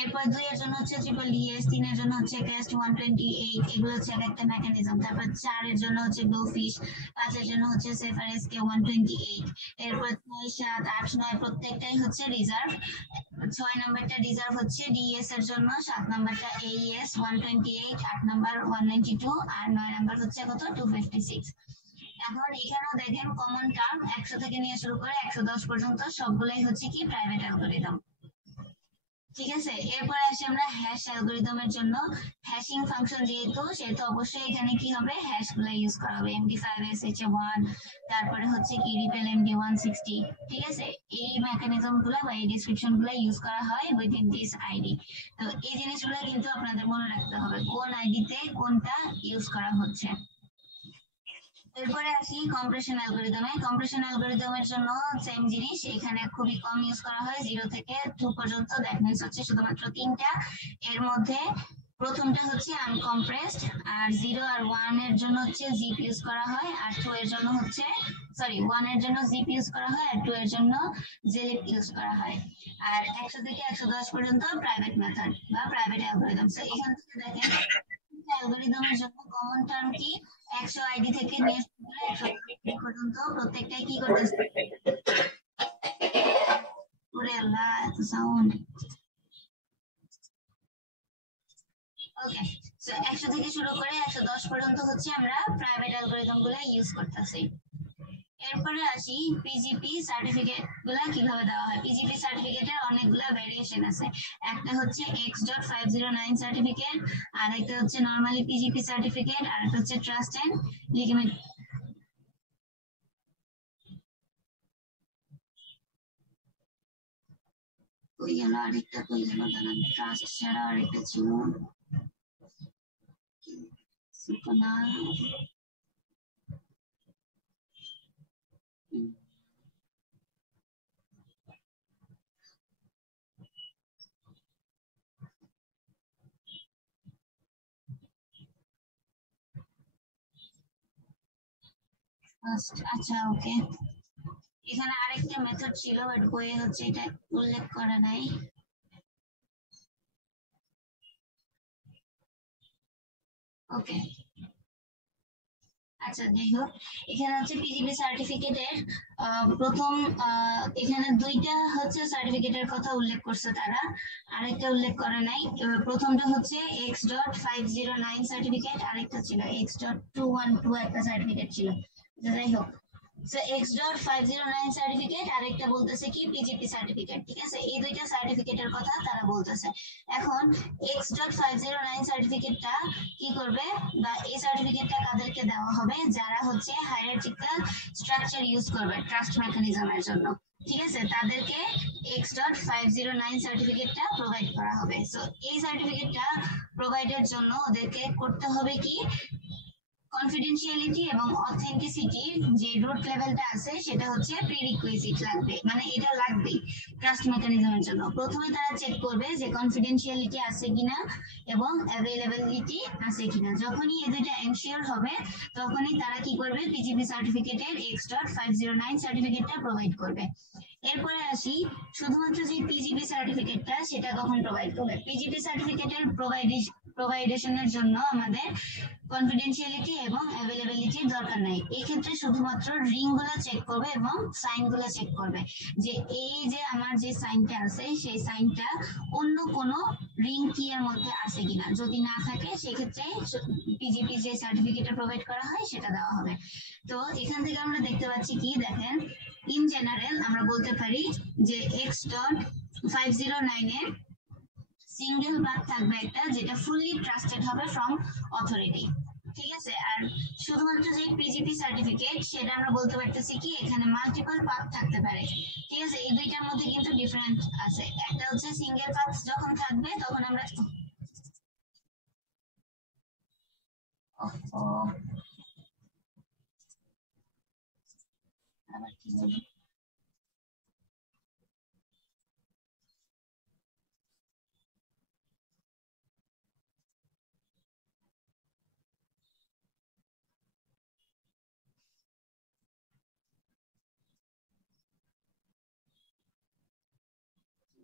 এরপর 2 এর জন্য হচ্ছে TDDS, 3 এর জন্য হচ্ছে ক্যাস্ট 128, এগুলো হচ্ছে একটা মেকানিজম। তারপর 4 এর জন্য হচ্ছে ব্লুফিশ, 5 এর জন্য হচ্ছে সেফারেসকে 128। এরপর 6, 7, 8, 9 প্রত্যেকটাই হচ্ছে রিজার্ভ 6 নাম্বারটা রিজার্ভ হচ্ছে ডিএস এর জন্য, 7 নাম্বারটা এইএস 128, 8 নাম্বার 192 আর 9 নাম্বার হচ্ছে কত 256। এখন এখানেও দেখেন কমন টার্ম 100 থেকে নিয়ে শুরু করে 110 পর্যন্ত সবগুলাই হচ্ছে কি প্রাইভেট অ্যালগরিদম। ঠিক আছে, এরপরে আসি আমরা হ্যাশ অ্যালগরিদমের জন্য। হ্যাশিং ফাংশন সেহেতু অবশ্যই এখানে কি হবে হ্যাশ গুলো ইউজ করা হবে, MD5 SHA1, তারপরে হচ্ছে কি রিপেল MD160। ঠিক আছে, এই মেকানিজম গুলো বা এই ডেসক্রিপশন গুলো ইউজ করা হয় উইদিন দিস আইডি। তো এই জিনিসগুলো কিন্তু আপনাদের মনে রাখতে হবে কোন আইডিতে কোনটা ইউজ করা হচ্ছে। এরপরে আসি কম্প্রেশন অ্যালগরিদমে। কম্প্রেশন অ্যালগরিদমের জন্য সেম জিনিস, এখানে খুবই কম ইউজ করা হয়, 0 থেকে 2 পর্যন্ত। দ্যাট মিন্স হচ্ছে শুধুমাত্র 3টা। এর মধ্যে প্রথমটা হচ্ছে আনকম্প্রেসড, আর 0 আর 1 এর জন্য হচ্ছে জিপ ইউজ করা হয়, আর 2 এর জন্য হচ্ছে 1 এর জন্য জিপ ইউজ করা হয়, আর 2 এর জন্য জেলিপ ইউজ করা হয়। আর 100 থেকে 110 পর্যন্ত প্রাইভেট মেথড বা প্রাইভেট অ্যালগরিদম। সো এখান থেকে দেখেন অ্যালগরিদমের জন্য কমন টার্ম কি 100 আইডি থেকে নিয়ে 100 পর্যন্ত প্রত্যেকটাই কি করতেছে। ওরে আল্লাহ এত সাউন্ড। ওকে, সো 100 থেকে শুরু করে 110 পর্যন্ত হচ্ছে আমরা প্রাইভেট অ্যালগরিদম গুলো ইউজ করতেছি। এরপরে আসি পিজিপি সার্টিফিকেট গুলা কিভাবে দেওয়া হয়। পিজিপি সার্টিফিকেটের অনেকগুলা ভেরিয়েশন আছে। একটা হচ্ছে X.509 সার্টিফিকেট, আর একটা হচ্ছে নরমালি পিজিপি সার্টিফিকেট, আর একটা হচ্ছে ট্রাস্ট এন্ড লিগামেন্ট। কই গেল আরেকটা, কই গেল দাঁড়ান, ট্রাস্ট ছাড়া আরেকটা ছিল সুকনা। আচ্ছা ওকে, এখানে আরেকটা মেথড ছিল বাট বইয়ে হচ্ছে এটা উল্লেখ করা নাই। ওকে, আচ্ছা যাই হোক, এখানে হচ্ছে পিজিপি সার্টিফিকেটের প্রথম এখানে 2টা হচ্ছে সার্টিফিকেটের কথা উল্লেখ করছে তারা, আরেকটা উল্লেখ করে নাই। প্রথমটা হচ্ছে X.509 সার্টিফিকেট, আরেকটা ছিল X.212 একটা সার্টিফিকেট ছিল। যাই হোক, সো X.509 সার্টিফিকেট আরেকটা বলতেছে কি পিজিপি সার্টিফিকেট। ঠিক আছে, এই 2টা সার্টিফিকেটের কথা তারা বলতেছে। এখন X.509 সার্টিফিকেটটা কি করবে বা এই সার্টিফিকেটটা কাদেরকে দেওয়া হবে, যারা হচ্ছে হায়ারার্কিক্যাল স্ট্রাকচার ইউজ করবে ট্রাস্ট মেকানিজমের জন্য। ঠিক আছে, তাদেরকে X.509 সার্টিফিকেটটা প্রোভাইড করা হবে। সো এই সার্টিফিকেটটা প্রোভাইডের জন্য ওদেরকে করতে হবে কি কনফিডেন্সিয়ালিটি এবং অথেন্টিসিটি যে রুট লেভেলটা আছে সেটা হচ্ছে প্রিরিকুইজিট লাগবে, মানে এটা লাগবে ট্রাস্ট মেকানিজমের জন্য। প্রথমে তারা চেক করবে যে কনফিডেন্সিয়ালিটি আছে কিনা এবং অ্যাভেলেবিলিটি আছে কিনা। যখনই এই দুইটা এনশিওর হবে তখনই তারা কি করবে পিজিপি সার্টিফিকেটের X.509 সার্টিফিকেটটা প্রোভাইড করবে। এরপরে আসি শুধুমাত্র যে পিজিপি সার্টিফিকেটটা সেটা কখন প্রোভাইড করবে। পিজিপি সার্টিফিকেটের প্রোভাইডেশনের জন্য আমাদের কনফিডেন্সিয়ালিটি এবং অ্যাভেলেবিলিটির দরকার নাই। এই ক্ষেত্রে শুধুমাত্র রিং গুলো চেক করবে এবং সাইন গুলো চেক করবে যে এই যে আমার যে সাইনটা আছে সেই সাইনটা অন্য কোনো রিং কি এর মধ্যে আছে কিনা। যদি না থাকে সেক্ষেত্রে পিজিপি যে সার্টিফিকেটটা প্রোভাইড করা হয় সেটা দেওয়া হবে। তো এখান থেকে আমরা দেখতে পাচ্ছি কি দেখেন, ইন জেনারেল আমরা বলতে পারি যে X.509 এর সিঙ্গেল পাথ থাকবে একটা যেটা ফুললি ট্রাস্টেড হবে ফ্রম অথরিটি। ঠিক আছে, আর শুধুমাত্র যে পিজিপি সার্টিফিকেট সেটা আমরা বলতে পারতেছি কি এখানে মাল্টিপল পাথ থাকতে পারে। ঠিক আছে, এই দুইটার মধ্যে কিন্তু ডিফারেন্ট আছে। একটা হচ্ছে সিঙ্গেল পাথ যখন থাকবে তখন আমরা আবার কি বলি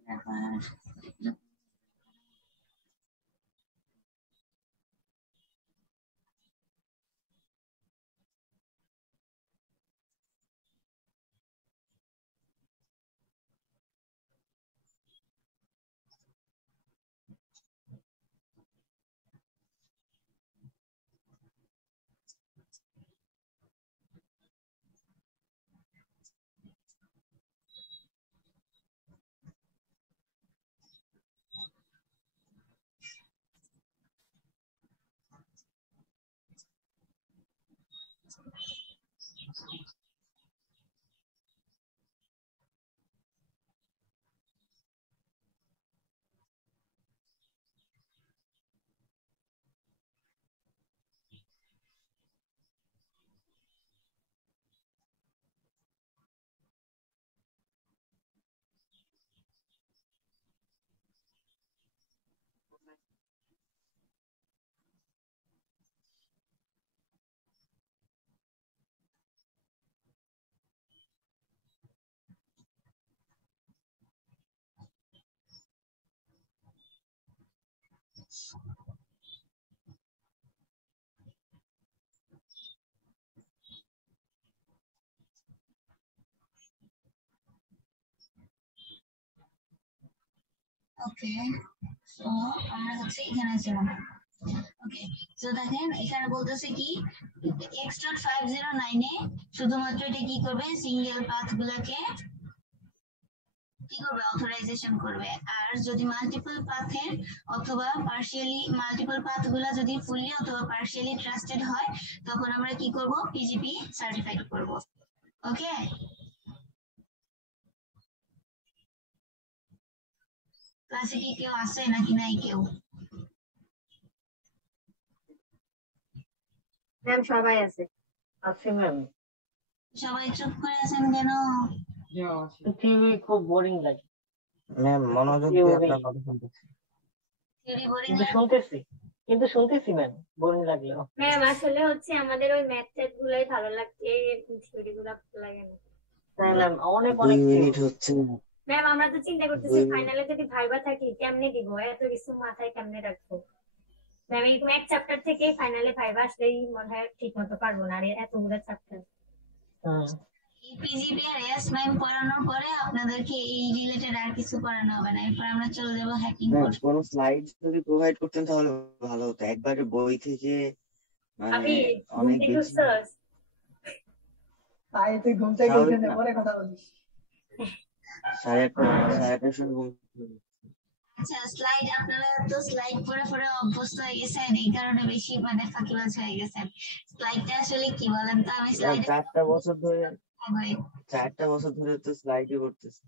ব্যাপার। ওকে, সো আমরা হচ্ছে এখানে ছিলাম। ওকে, সো দেখেন এখানে বলতেছে কি X.509 এ শুধুমাত্র এটা কি করবে, সিঙ্গেল পাথ গুলাকে কি করবে, অথরাইজেশন করবে। আর যদি মাল্টিপল পাথের অথবা পার্শিয়ালি মাল্টিপল পাথ গুলা যদি ফুললি অথবা পার্শিয়ালি ট্রাস্টেড হয় তখন আমরা কি করব, পিজিপি সার্টিফাইড করব। ওকে, ক্লাসে কি কেউ আছে নাকি নাই কেউ? ম্যাম সবাই আছে। আছে ম্যাম। সবাই চুপ করে আছেন কেন? থিওরি খুব বোরিং লাগে। ম্যাম মনোযোগ দিয়ে আপনার কথা শুনতেছি। থিওরি বোরিং কিন্তু শুনতেছি ম্যাম, বোরিং লাগলো। ম্যাম আসলে হচ্ছে আমাদের ওই ম্যাথ চ্যাট গুলাই ভালো লাগছে, এরকম থিওরি গুলো ভালো লাগে না। তাই ম্যাম, অনেক 2 মিনিট হচ্ছে। ম্যাম আমরা তো চিন্তা করতেছি ফাইনালে যদি ভাইবা থাকি কেমনে দিব, এত কিছু মাথায় কেমনে রাখবো। ম্যাম এরকম এক চ্যাপ্টার থেকে ফাইনালে ভাইবা আসলেই মনে হয় ঠিক মতো পারবো না, আর এতগুলো চ্যাপ্টার। পিজিপি আর এসমাইম পড়ানোর পরে আপনাদেরকে এই রিলেটেড আর কিছু পড়ানো হবে না, এরপর আমরা চলে যাব হ্যাকিং কোর্স। কোন স্লাইড যদি প্রোভাইড করতেন তাহলে ভালো হতো, একবারে বই থেকে আমি অনেক ঘুম থেকে বেশি। উঠছস? তাই তুই ঘুম থেকে উঠে নে, পরে কথা বলিস। 8:30 ঘুম। আচ্ছা, স্লাইড আপনারা তো স্লাইড পড়ে পড়ে অভ্যস্ত হয়ে গেছেন, এই কারণে বেশি মানে ফাঁকিবাজ হয়ে গেছেন। স্লাইডটা আসলে কি বলেন তো? আমি স্লাইডে 4টা বছর ধরে তো স্লাইডই করতেছি।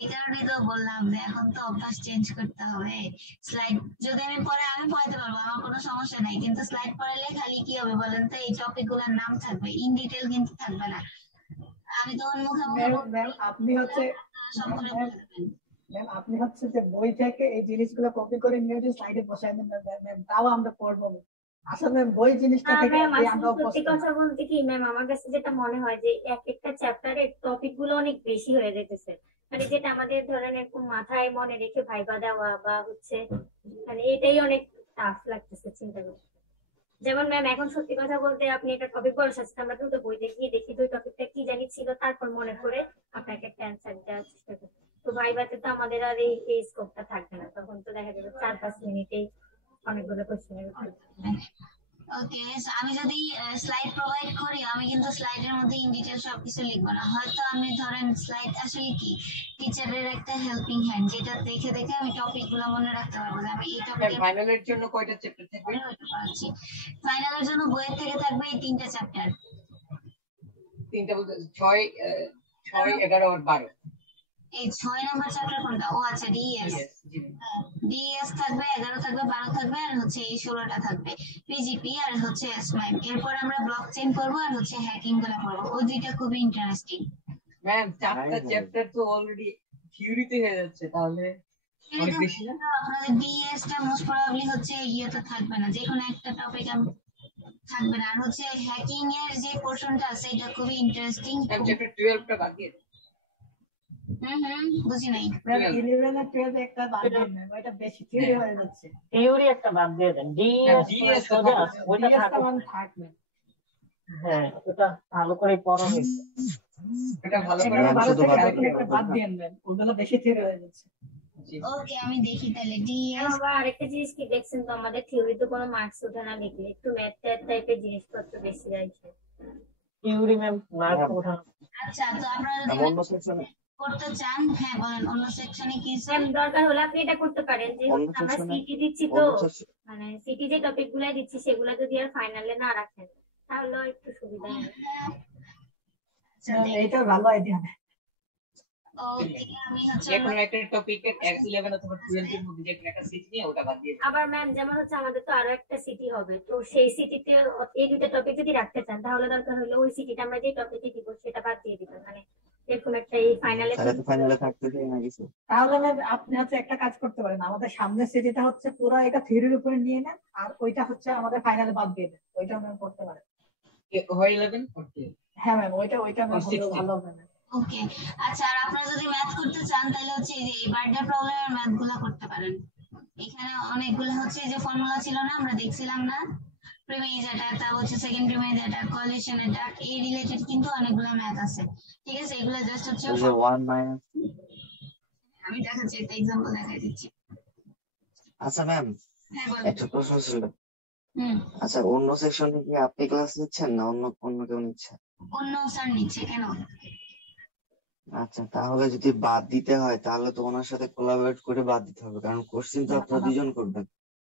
এই কারণেই তো বললাম যে এখন তো অভ্যাস চেঞ্জ করতে হবে। স্লাইড যদি আমি পড়াইতে পারবো, আমার কোনো সমস্যা নাই, কিন্তু স্লাইড পড়ালে খালি কি হবে বলেন তো, এই টপিক গুলোর নাম থাকবে, ইন ডিটেল কিন্তু থাকবে না। আমি তখন মুখে মুখে ম্যাম আপনি হচ্ছে সব করে বলে দেবেন। ম্যাম আপনি হচ্ছে যে বই থেকে এই জিনিসগুলো কপি করে নিয়ে যে স্লাইডে বসায় দেন ম্যাম, তাও আমরা পড়বো না। আসলে ম্যাম বই জিনিসটা থেকে ম্যাম আসলে আমরা সত্যি কথা বলতে কি ম্যাম, আমার কাছে যেটা মনে হয় যে এক একটা চ্যাপ্টারের টপিক গুলো অনেক বেশি হয়ে যেতেছে, মানে যেটা আমাদের ধরেন একটু মাথায় মনে রেখে ভাইবা দেওয়া বা হচ্ছে মানে এটাই অনেক টাফ লাগতেছে চিন্তা করতে। যেমন ম্যাম এখন সত্যি কথা বলতে আপনি একটা টপিক বসাচ্ছেন, আমরা দ্রুত বইতে গিয়ে দেখি ওই টপিকটা কি জানি ছিল, তারপর মনে করে আপনাকে একটা অ্যান্সার দেওয়ার চেষ্টা করি। তো ভাইবাতে তো আমাদের আর এই স্কোপটা থাকবে না, তখন তো দেখা যাবে 4-5 মিনিটেই অনেকগুলো কোশ্চেনের উত্তর। ওকে, আমি যদি স্লাইড প্রোভাইড করি, আমি কিন্তু স্লাইডের মধ্যে ইন ডিটেল সবকিছু লিখবো না। হয়তো আমি ধরেন স্লাইড আসলে কি টিচারের একটা হেল্পিং হ্যান্ড, যেটা দেখে দেখে আমি টপিক গুলো মনে রাখতে পারবো যে আমি এই টপিকের ফাইনালের জন্য কয়টা চ্যাপ্টার থাকবে? ফাইনালের জন্য বইয়ের থেকে থাকবে এই 3টা চ্যাপ্টার। 3টা বলতে 6, 11 আর 12। এই 6 নম্বর চ্যাপ্টার কোনটা? ও আচ্ছা, ডিএস। ডিএস থাকবে, 11 থাকবে, 12 থাকবে, আর হচ্ছে এই 16টা থাকবে পিজিপি আর হচ্ছে এসমাইম। এরপর আমরা ব্লকচেইন করবো আর হচ্ছে হ্যাকিং গুলো করবো, ওই দুইটা খুবই ইন্টারেস্টিং। ম্যাম 4টা চ্যাপ্টার তো অলরেডি থিওরিতে হয়ে যাচ্ছে, তাহলে অনেক বেশি না? আপনাদের ডিএস টা মোস্ট প্রবাবলি হচ্ছে ইয়েতে থাকবে না, যে কোনো একটা টপিক থাকবে না। আর হচ্ছে হ্যাকিং এর যে পোরশনটা আছে এটা খুবই ইন্টারেস্টিং। চ্যাপ্টার 12টা বাদ দিয়ে বুঝি নাই। ম্যাম 11 আর 12 একটা বাদ দেন ম্যাম, ওইটা বেশি থিওরি হয়ে যাচ্ছে। থিওরি একটা বাদ দিয়ে দেন, ডিএস সোজা ওটা থাকবে। হ্যাঁ, ওটা ভালো করে পড়ো। এটা ভালো করে একটা বাদ দেন ম্যাম, ওগুলো বেশি থিওরি হয়ে যাচ্ছে। ওকে, আমি দেখি তাহলে ডিএস। আবার আরেকটা জিনিস কি দেখছেন তো, আমাদের থিওরিতে কোনো মার্কস ওঠে না, লিখলে একটু ম্যাথ টাইপের জিনিসপত্র বেশি আছে। থিওরি ম্যাম মার্কস ওঠা। আচ্ছা, তো আপনারা অন্য সেকশনে করতে চান? হ্যাঁ বলেন, অন্য সেকশনে কি ম্যাম দরকার হলে আপনি এটা করতে পারেন যে আমরা সিটি দিচ্ছি তো, মানে সিটি যে টপিক গুলাই দিচ্ছি সেগুলা যদি আর ফাইনালে না রাখেন তাহলে একটু সুবিধা হবে। এইটা ভালো আইডিয়া। ওকে, আমি হচ্ছে যে কোনো একটা টপিকের 11 অথবা 12 এর মধ্যে যে কোনো একটা সিটি নিয়ে ওটা বাদ দিয়ে। আবার ম্যাম যেমন হচ্ছে আমাদের তো আরো একটা সিটি হবে, তো সেই সিটিতে এই দুটো টপিক যদি রাখতে চান তাহলে দরকার হলে ওই সিটিটা আমরা যে টপিকে দিব সেটা বাদ দিয়ে দিবেন, মানে এরকম একটা এই ফাইনালে থাকতে চাই না কিছু। তাহলে ম্যাম আপনি হচ্ছে একটা কাজ করতে পারেন, আমাদের সামনের সিটিটা হচ্ছে পুরো এটা থিওরির উপরে নিয়ে নেন, আর ওইটা হচ্ছে আমাদের ফাইনালে বাদ দিয়ে দেন, ওইটা ম্যাম করতে পারেন। হয় 11 ওকে। হ্যাঁ ম্যাম, ওইটা ম্যাম ভালো হবে না। ওকে, আচ্ছা, আর আপনারা যদি ম্যাথ করতে চান তাহলে হচ্ছে এই যে বার্থডে প্রবলেমের ম্যাথ গুলা করতে পারেন। এখানে অনেকগুলো হচ্ছে যে ফর্মুলা ছিল না, আমরা দেখছিলাম না, প্রিমিজ অ্যাটাক, তারপর হচ্ছে সেকেন্ড প্রিমিজ অ্যাটাক, কোয়ালিশন অ্যাটাক, এই রিলেটেড কিন্তু অনেকগুলো ম্যাথ আছে। ঠিক আছে, এগুলো জাস্ট হচ্ছে 1 - আমি দেখাচ্ছি, একটা এক্সাম্পল দেখাই দিচ্ছি। আচ্ছা ম্যাম, হ্যাঁ বলো। একটা প্রশ্ন ছিল। হুম, আচ্ছা, অন্য সেকশনে কি আপনি ক্লাস নিচ্ছেন না অন্য অন্য কেউ নিচ্ছে? অন্য স্যার নিচ্ছে কেন? আচ্ছা, তাহলে যদি বাদ দিতে হয় তাহলে তো ওনার সাথে কোলাবরেট করে বাদ দিতে হবে, কারণ কোশ্চেন তো আপনারা দুজন করবেন।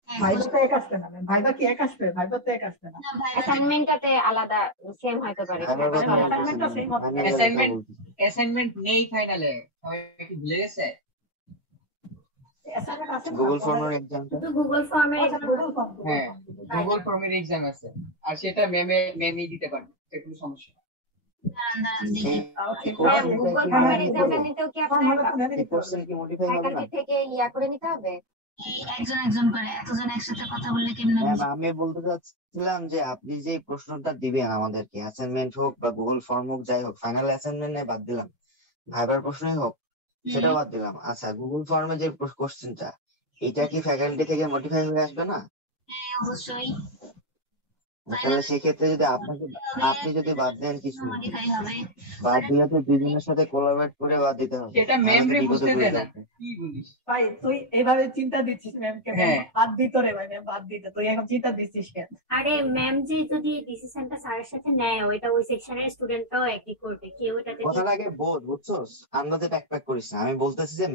হ্যাঁ, ভাইবা তো এক আসবে না, ভাইবা কি এক আসবে? ভাইবা তো এক আসবে না। না ভাই অ্যাসাইনমেন্টটাতে আলাদা সেম হতে পারে, ভাইবার কথা পেপারও আলাদা। বলতেছি Assignment টা না, same হবে। ফাইনালের কথা অ্যাসাইনমেন্ট বলতেছি। অ্যাসাইনমেন্ট নেই ফাইনালে, সবাই কি ভুলে গেছে? অ্যাসাইনমেন্ট আছে না গুগল আমাদের? ফর্মের এক্সামটা শুধু গুগল ফর্মের আচ্ছা, Google Form, হ্যাঁ, Google Form। গুগল ফর্মের এক্সাম আছে, আর সেটা ম্যামই দিতে পারবে, এটা কোনো সমস্যা না। দাঁড়ান দেখি। Okay, ম্যাম, কোশ্চেনটা গুগল কি ফর্মের মডিফাই এক্সামটা হবে? নিতেও কি Form আপনার হলে তো ম্যামই এই দিতে কোশ্চেন পারবে। কি মডিফাই হবে না? ফ্যাকাল্টি থেকে করে নিতে হবে? এই একজন একজন করে, এতজন একসাথে কথা বললে কেমনে ম্যাম, বুঝবো? আমি বলতে চাচ্ছিলাম যে আপনি যে প্রশ্নটা দিবেন আমাদেরকে, অ্যাসাইনমেন্ট হোক বা গুগল ফর্ম হোক, যাই হোক, ফাইনাল অ্যাসাইনমেন্ট নাই বাদ দিলাম, ভাইবার প্রশ্নই হোক, সেটাও বাদ দিলাম। আচ্ছা, গুগল ফর্মে যে কোশ্চেনটা, এটা কি ফ্যাকাল্টি থেকে মডিফাই হয়ে আসবে না? হ্যাঁ অবশ্যই তাহলে সেক্ষেত্রে যদি আপনি যদি বাদ দেন কিছু, মডিফাই হবে। বাদ দিলে তো দুজনের সাথে কোলাবরেট করে বাদ দিতে হবে, সেটা নাহলে ম্যাম তো রে বিপদে বুঝতে পড়ে দে না, যাবে। কি বলিস? ভাই তুই এভাবে চিন্তা দিচ্ছিস ম্যামকে, হ্যাঁ। বাদ দিত রে ভাই, ম্যাম বাদ দিত, তুই এখন চিন্তা দিচ্ছিস কেন? আরে ম্যাম যে যদি ডিসিশনটা স্যারের সাথে নেয়, ওইটা ওই সেকশনের স্টুডেন্টরাও একই করবে, কেউ এটাতে কথাটা আগে বোঝ, বুঝছোস? আন্দাজে প্যাক করিস না। আমি বলতেছি যে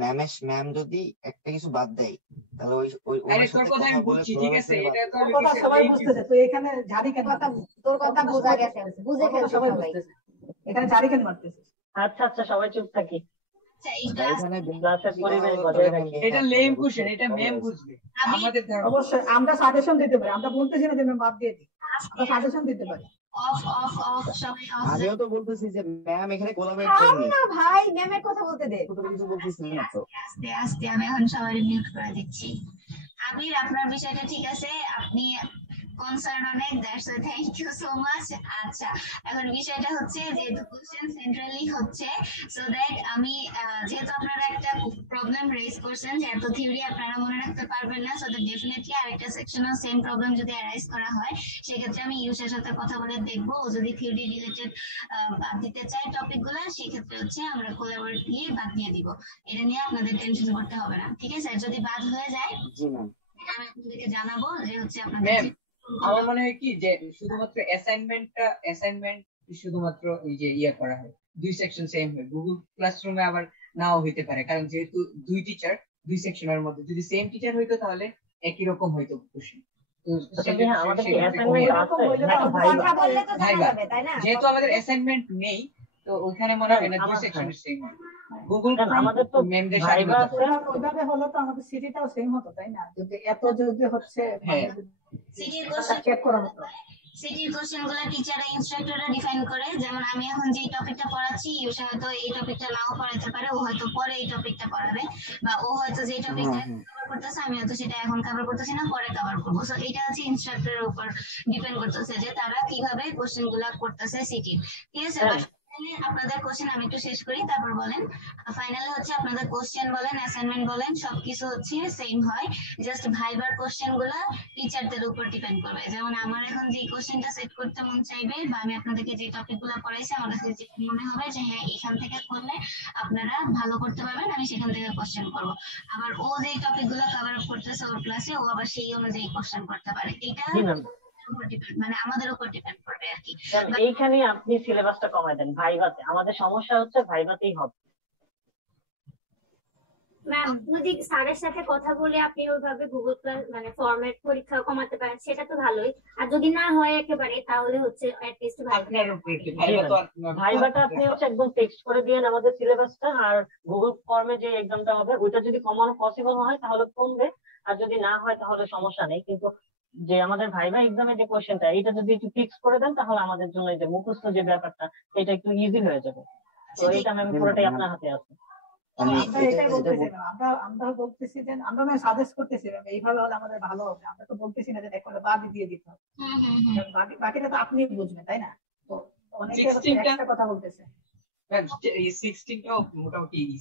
ম্যাম যদি একটা কিছু বাদ দেয়, তাহলে ওই ওই আরে ওনার তোর সাথে কথা কথা আমি বলে বুঝছি, ঠিক আছে, collaborate করে এটা বাদ তো তোর কথা সবাই বুঝতেছে, তুই এখানে ঝাড়ি কেন কথা, মারতেছিস? তোর কথা বোঝা সবাই গেছে, বুঝতেছে, বুঝে তোর কথা ফেলছে সবাই সবাই। বুঝতেছে, এখানে ঝাড়ি কেন মারতেছিস? আচ্ছা আচ্ছা, সবাই চুপ থাকি। আচ্ছা এই বা ক্লাস এখানে ক্লাসের পরিবেশ তাহলে বজায় তোরা রাখি। নিয়ে এটা আসতে লেম হবে, কোশ্চেন, বুঝছো? এটা ম্যাম সবাই বুঝবে, আমি আমাদের ধারণা। অবশ্যই আমরা সাজেশন দিতে পারি, আমরা বলতেছি না যে ম্যাম বাদ দিয়ে দিই, আমরা সাজেশন দিতে পারি। অফ অফ অফ সবাই অফ। আমিও তো বলতেছি যে ম্যাম এখানে কোলাবরেট থাম করেনি, না ভাই, ম্যামের কথা বলতে দে। তো কিছু বলতেছি না তো। আস্তে আস্তে আমি এখন সবাই মিউট করে দিচ্ছি। আবির, আপনার বিষয়টা ঠিক আছে, আপনি কনসার্ন অনেক, that's why thank you so much. আচ্ছা এখন বিষয়টা হচ্ছে যেহেতু কোশ্চেন সেন্ট্রালি হচ্ছে, সো দ্যাট আমি যেহেতু আপনারা একটা প্রবলেম রেজ করছেন যে এত থিওরি আপনারা মনে রাখতে পারবেন না, সো দ্যাট ডেফিনেটলি আরেকটা সেকশনও সেম প্রবলেম যদি অ্যারাইজ করা হয়, সেক্ষেত্রে আমি ইউসের সাথে কথা বলে দেখবো, ও যদি থিওরি রিলেটেড বাদ দিতে চায় টপিকগুলো, সেক্ষেত্রে হচ্ছে আমরা কোলাবরেট দিয়ে বাদ দিয়ে দিব। এটা নিয়ে আপনাদের টেনশন করতে হবে না, ঠিক আছে? আর যদি বাদ হয়ে যায় জি ম্যাম। আমি আপনাদেরকে জানাবো যে হচ্ছে আপনাদের ম্যাম, আমার মনে হয় কি যে শুধুমাত্র অ্যাসাইনমেন্ট শুধুমাত্র এই যে করা হয়, দুই সেকশন সেম হয়। গুগল ক্লাসরুমে আবার নাও হইতে পারে, কারণ যেহেতু দুই টিচার, দুই সেকশনের মধ্যে যদি সেম টিচার হইতো তাহলে একই রকম হইতো কোশ্চেন। হ্যাঁ, আমাদের কি অ্যাসাইনমেন্ট আছে নাকি ভাইবা? কথা বললে তো জানা ভাইবা। যাবে, তাই না? যেহেতু আমাদের অ্যাসাইনমেন্ট নেই, তো ওইখানে মনে হয় না দুই আমার- সেকশনের সেম হয়। গুগল কেন, আমাদের তো ম্যামদের ভাইবা আছে। ওইভাবে হলে তো আমাদের সিটিটাও সেম হতো, তাই না? যদি এত যদি হচ্ছে হ্যাঁ। সিটির কোশ্চেন চেক করা হতো। সিটির কোশ্চেন গুলো টিচাররা ইনস্ট্রাক্টররা ডিফাইন করে, যেমন আমি এখন যে টপিকটা পড়াচ্ছি, ইউসা হয়তো এই টপিকটা নাও পড়াতে পারে, ও হয়তো পরে এই টপিকটা পড়াবে, বা ও হয়তো যে টপিকটা কভার করতেছে আমি হয়তো সেটা এখন কভার করতেছি না, পরে কভার করবো। সো এটা হচ্ছে ইনস্ট্রাক্টরের উপর ডিপেন্ড করতেছে যে তারা কিভাবে কোশ্চেন গুলা করতেছে সিটির, ঠিক আছে? আপনাদের কোশ্চেন আমি একটু শেষ করি, তারপর বলেন। ফাইনালে হচ্ছে আপনাদের কোশ্চেন বলেন, অ্যাসাইনমেন্ট বলেন, সবকিছু হচ্ছে সেম হয়, জাস্ট ভাইবার কোশ্চেন গুলা টিচারদের উপর ডিপেন্ড করবে। যেমন আমার এখন যে কোশ্চেনটা সেট করতে মন চাইবে, বা আমি আপনাদেরকে যে টপিক গুলো পড়াইছি, আমার কাছে যে মনে হবে যে হ্যাঁ এখান থেকে করলে আপনারা ভালো করতে পারবেন, আমি সেখান থেকে কোশ্চেন করবো। আবার ও যে টপিক গুলো কভার আপ করতেছে ওর ক্লাসে, ও আবার সেই অনুযায়ী কোশ্চেন করতে পারে। এটা জি ম্যাম। মানে আমাদের উপর ডিপেন্ড করবে আর কি। এইখানে আপনি সিলেবাসটা কমায় দেন, ভাইভাতে আমাদের সমস্যা হচ্ছে, ভাইভাতেই হবে। ম্যাম যদি স্যারের সাথে কথা বলে আপনি ওইভাবে গুগল ক্লাস মানে ফরম্যাট পরীক্ষা কমাতে পারেন, সেটা তো ভালোই। আর যদি না হয় একেবারে, তাহলে হচ্ছে অ্যাটলিস্ট আপনার উপরে কি ভাইবা তো ভাইভাটা আপনি হচ্ছে একদম টেক্সট করে দিয়েন আমাদের সিলেবাসটা, আর গুগল ফর্মে যে এক্সামটা হবে ওইটা যদি কমানো পসিবল হয় তাহলে কমবে, আর যদি না হয় তাহলে সমস্যা নেই। কিন্তু যে আমাদের ভাইভা এক্সামে যে কোশ্চেনটা, এটা যদি একটু ফিক্স করে দেন তাহলে আমাদের জন্য এই যে মুখস্থ যে ব্যাপারটা, এটা একটু ইজি হয়ে যাবে। তো এটা ম্যাম পুরোটাই আপনার হাতে আছে। আমরা এটাই বলতেছি না, আমরা বলতেছি যে আমরা সাজেস্ট করতেছি এইভাবে হলে আমাদের ভালো হবে। আমরা তো বলতেছি না যে একবারে বাদ দিয়ে দিতে হবে, বাকিটা তো আপনি বুঝবেন, তাই না? তো অনেকে একটা কথা বলতেছে। এই 16টাও মোটামুটি ইজি,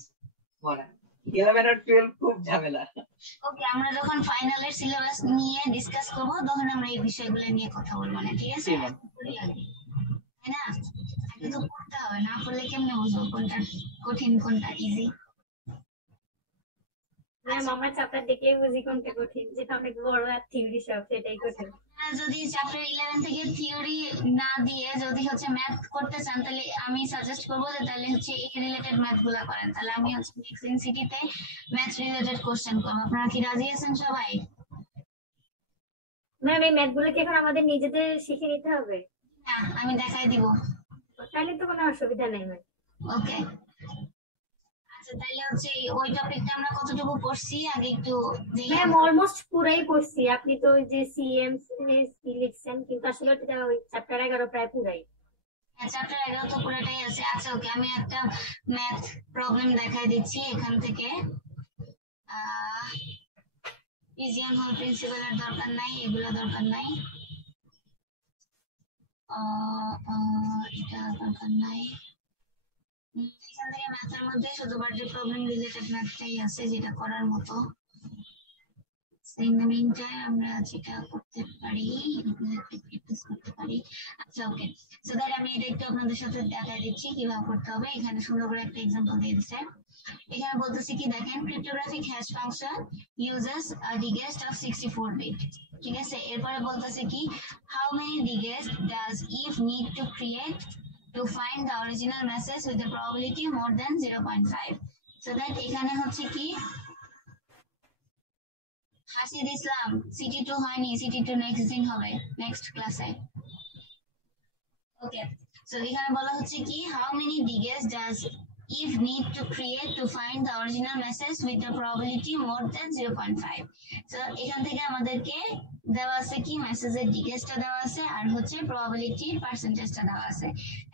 মানে 11 আর 12 খুব ঝামেলা। ওকে, আমরা যখন ফাইনালের সিলেবাস নিয়ে ডিসকাস করব তখন আমরা এই বিষয়গুলো নিয়ে কথা বলবো, না ঠিক আছে? তাই না? আগে তো পড়তে হবে, না পড়লে কেমনে বুঝবো কোনটা কঠিন কোনটা ইজি? ম্যাম আমার চ্যাপ্টার দেখে বুঝি কোনটা কঠিন, যেটা অনেক বড় আর থিওরি সব সেটাই কঠিন। যদি চ্যাপ্টার 11 থেকে থিওরি না দিয়ে যদি হচ্ছে ম্যাথ করতে চান, তাহলে আমি সাজেস্ট করবো যে তাহলে হচ্ছে এই রিলেটেড ম্যাথ গুলা করেন। তাহলে আমি হচ্ছে সিটিতে ম্যাথ রিলেটেড কোশ্চেন করবো। আপনারা কি রাজি আছেন সবাই? ম্যাম এই ম্যাথ গুলো কি এখন আমাদের নিজেদের শিখে নিতে হবে? হ্যাঁ, আমি দেখাই দিব। তাহলে তো কোনো অসুবিধা নেই ম্যাম। ওকে, আচ্ছা তাহলে হচ্ছে ওই টপিকটা আমরা কতটুকু পড়ছি আগে একটু ম্যাম অলমোস্ট পুরাই পড়ছি। আপনি তো ওই যে সিএম লিখছেন, কিন্তু আসলে ওটা ওই চ্যাপ্টার 11 প্রায় পুরাই। চ্যাপ্টার 11 তো পুরোটাই আছে। আচ্ছা ওকে, আমি একটা ম্যাথ প্রবলেম দেখাই দিচ্ছি এখান থেকে। পিজিএন হোল প্রিন্সিপালের দরকার নাই, এগুলো দরকার নাই, এটা দরকার নাই। এখান থেকে ম্যাথের মধ্যে শুধু বার্থডে প্রবলেম রিলেটেড ম্যাথটাই আছে যেটা করার মতো। ইন দ্য মিন টাইম আমরা যেটা করতে পারি, প্র্যাকটিস করতে পারি। আচ্ছা ওকে, সো দ্যাট আমি এটা একটু আপনাদের সাথে দেখাই দিচ্ছি কিভাবে করতে হবে। এখানে সুন্দর করে একটা एग्जांपल দিয়ে দিয়েছে। এখানে বলতেছি কি দেখেন, cryptographic hash function uses a digest of 64 bit. ঠিক আছে, এরপরে বলতেছে কি how many digest does if need to create to find the original message with the probability more than 0.5. so that এখানে হচ্ছে কি হাসিদ ইসলাম সিটি2 হয়নি, সিটি2 নেক্সট দিন হবে, নেক্সট ক্লাসে। ওকে, সো এখানে বলা হচ্ছে কি how many digits does if need to create to find the original message with the probability more than 0.5. so এখান থেকে আমাদেরকে দেওয়া আছে কি মেসেজের ডিগেস্টটা দেওয়া আছে আর হচ্ছে প্রবাবিলিটি পার্সেন্টেজটা দেওয়া আছে।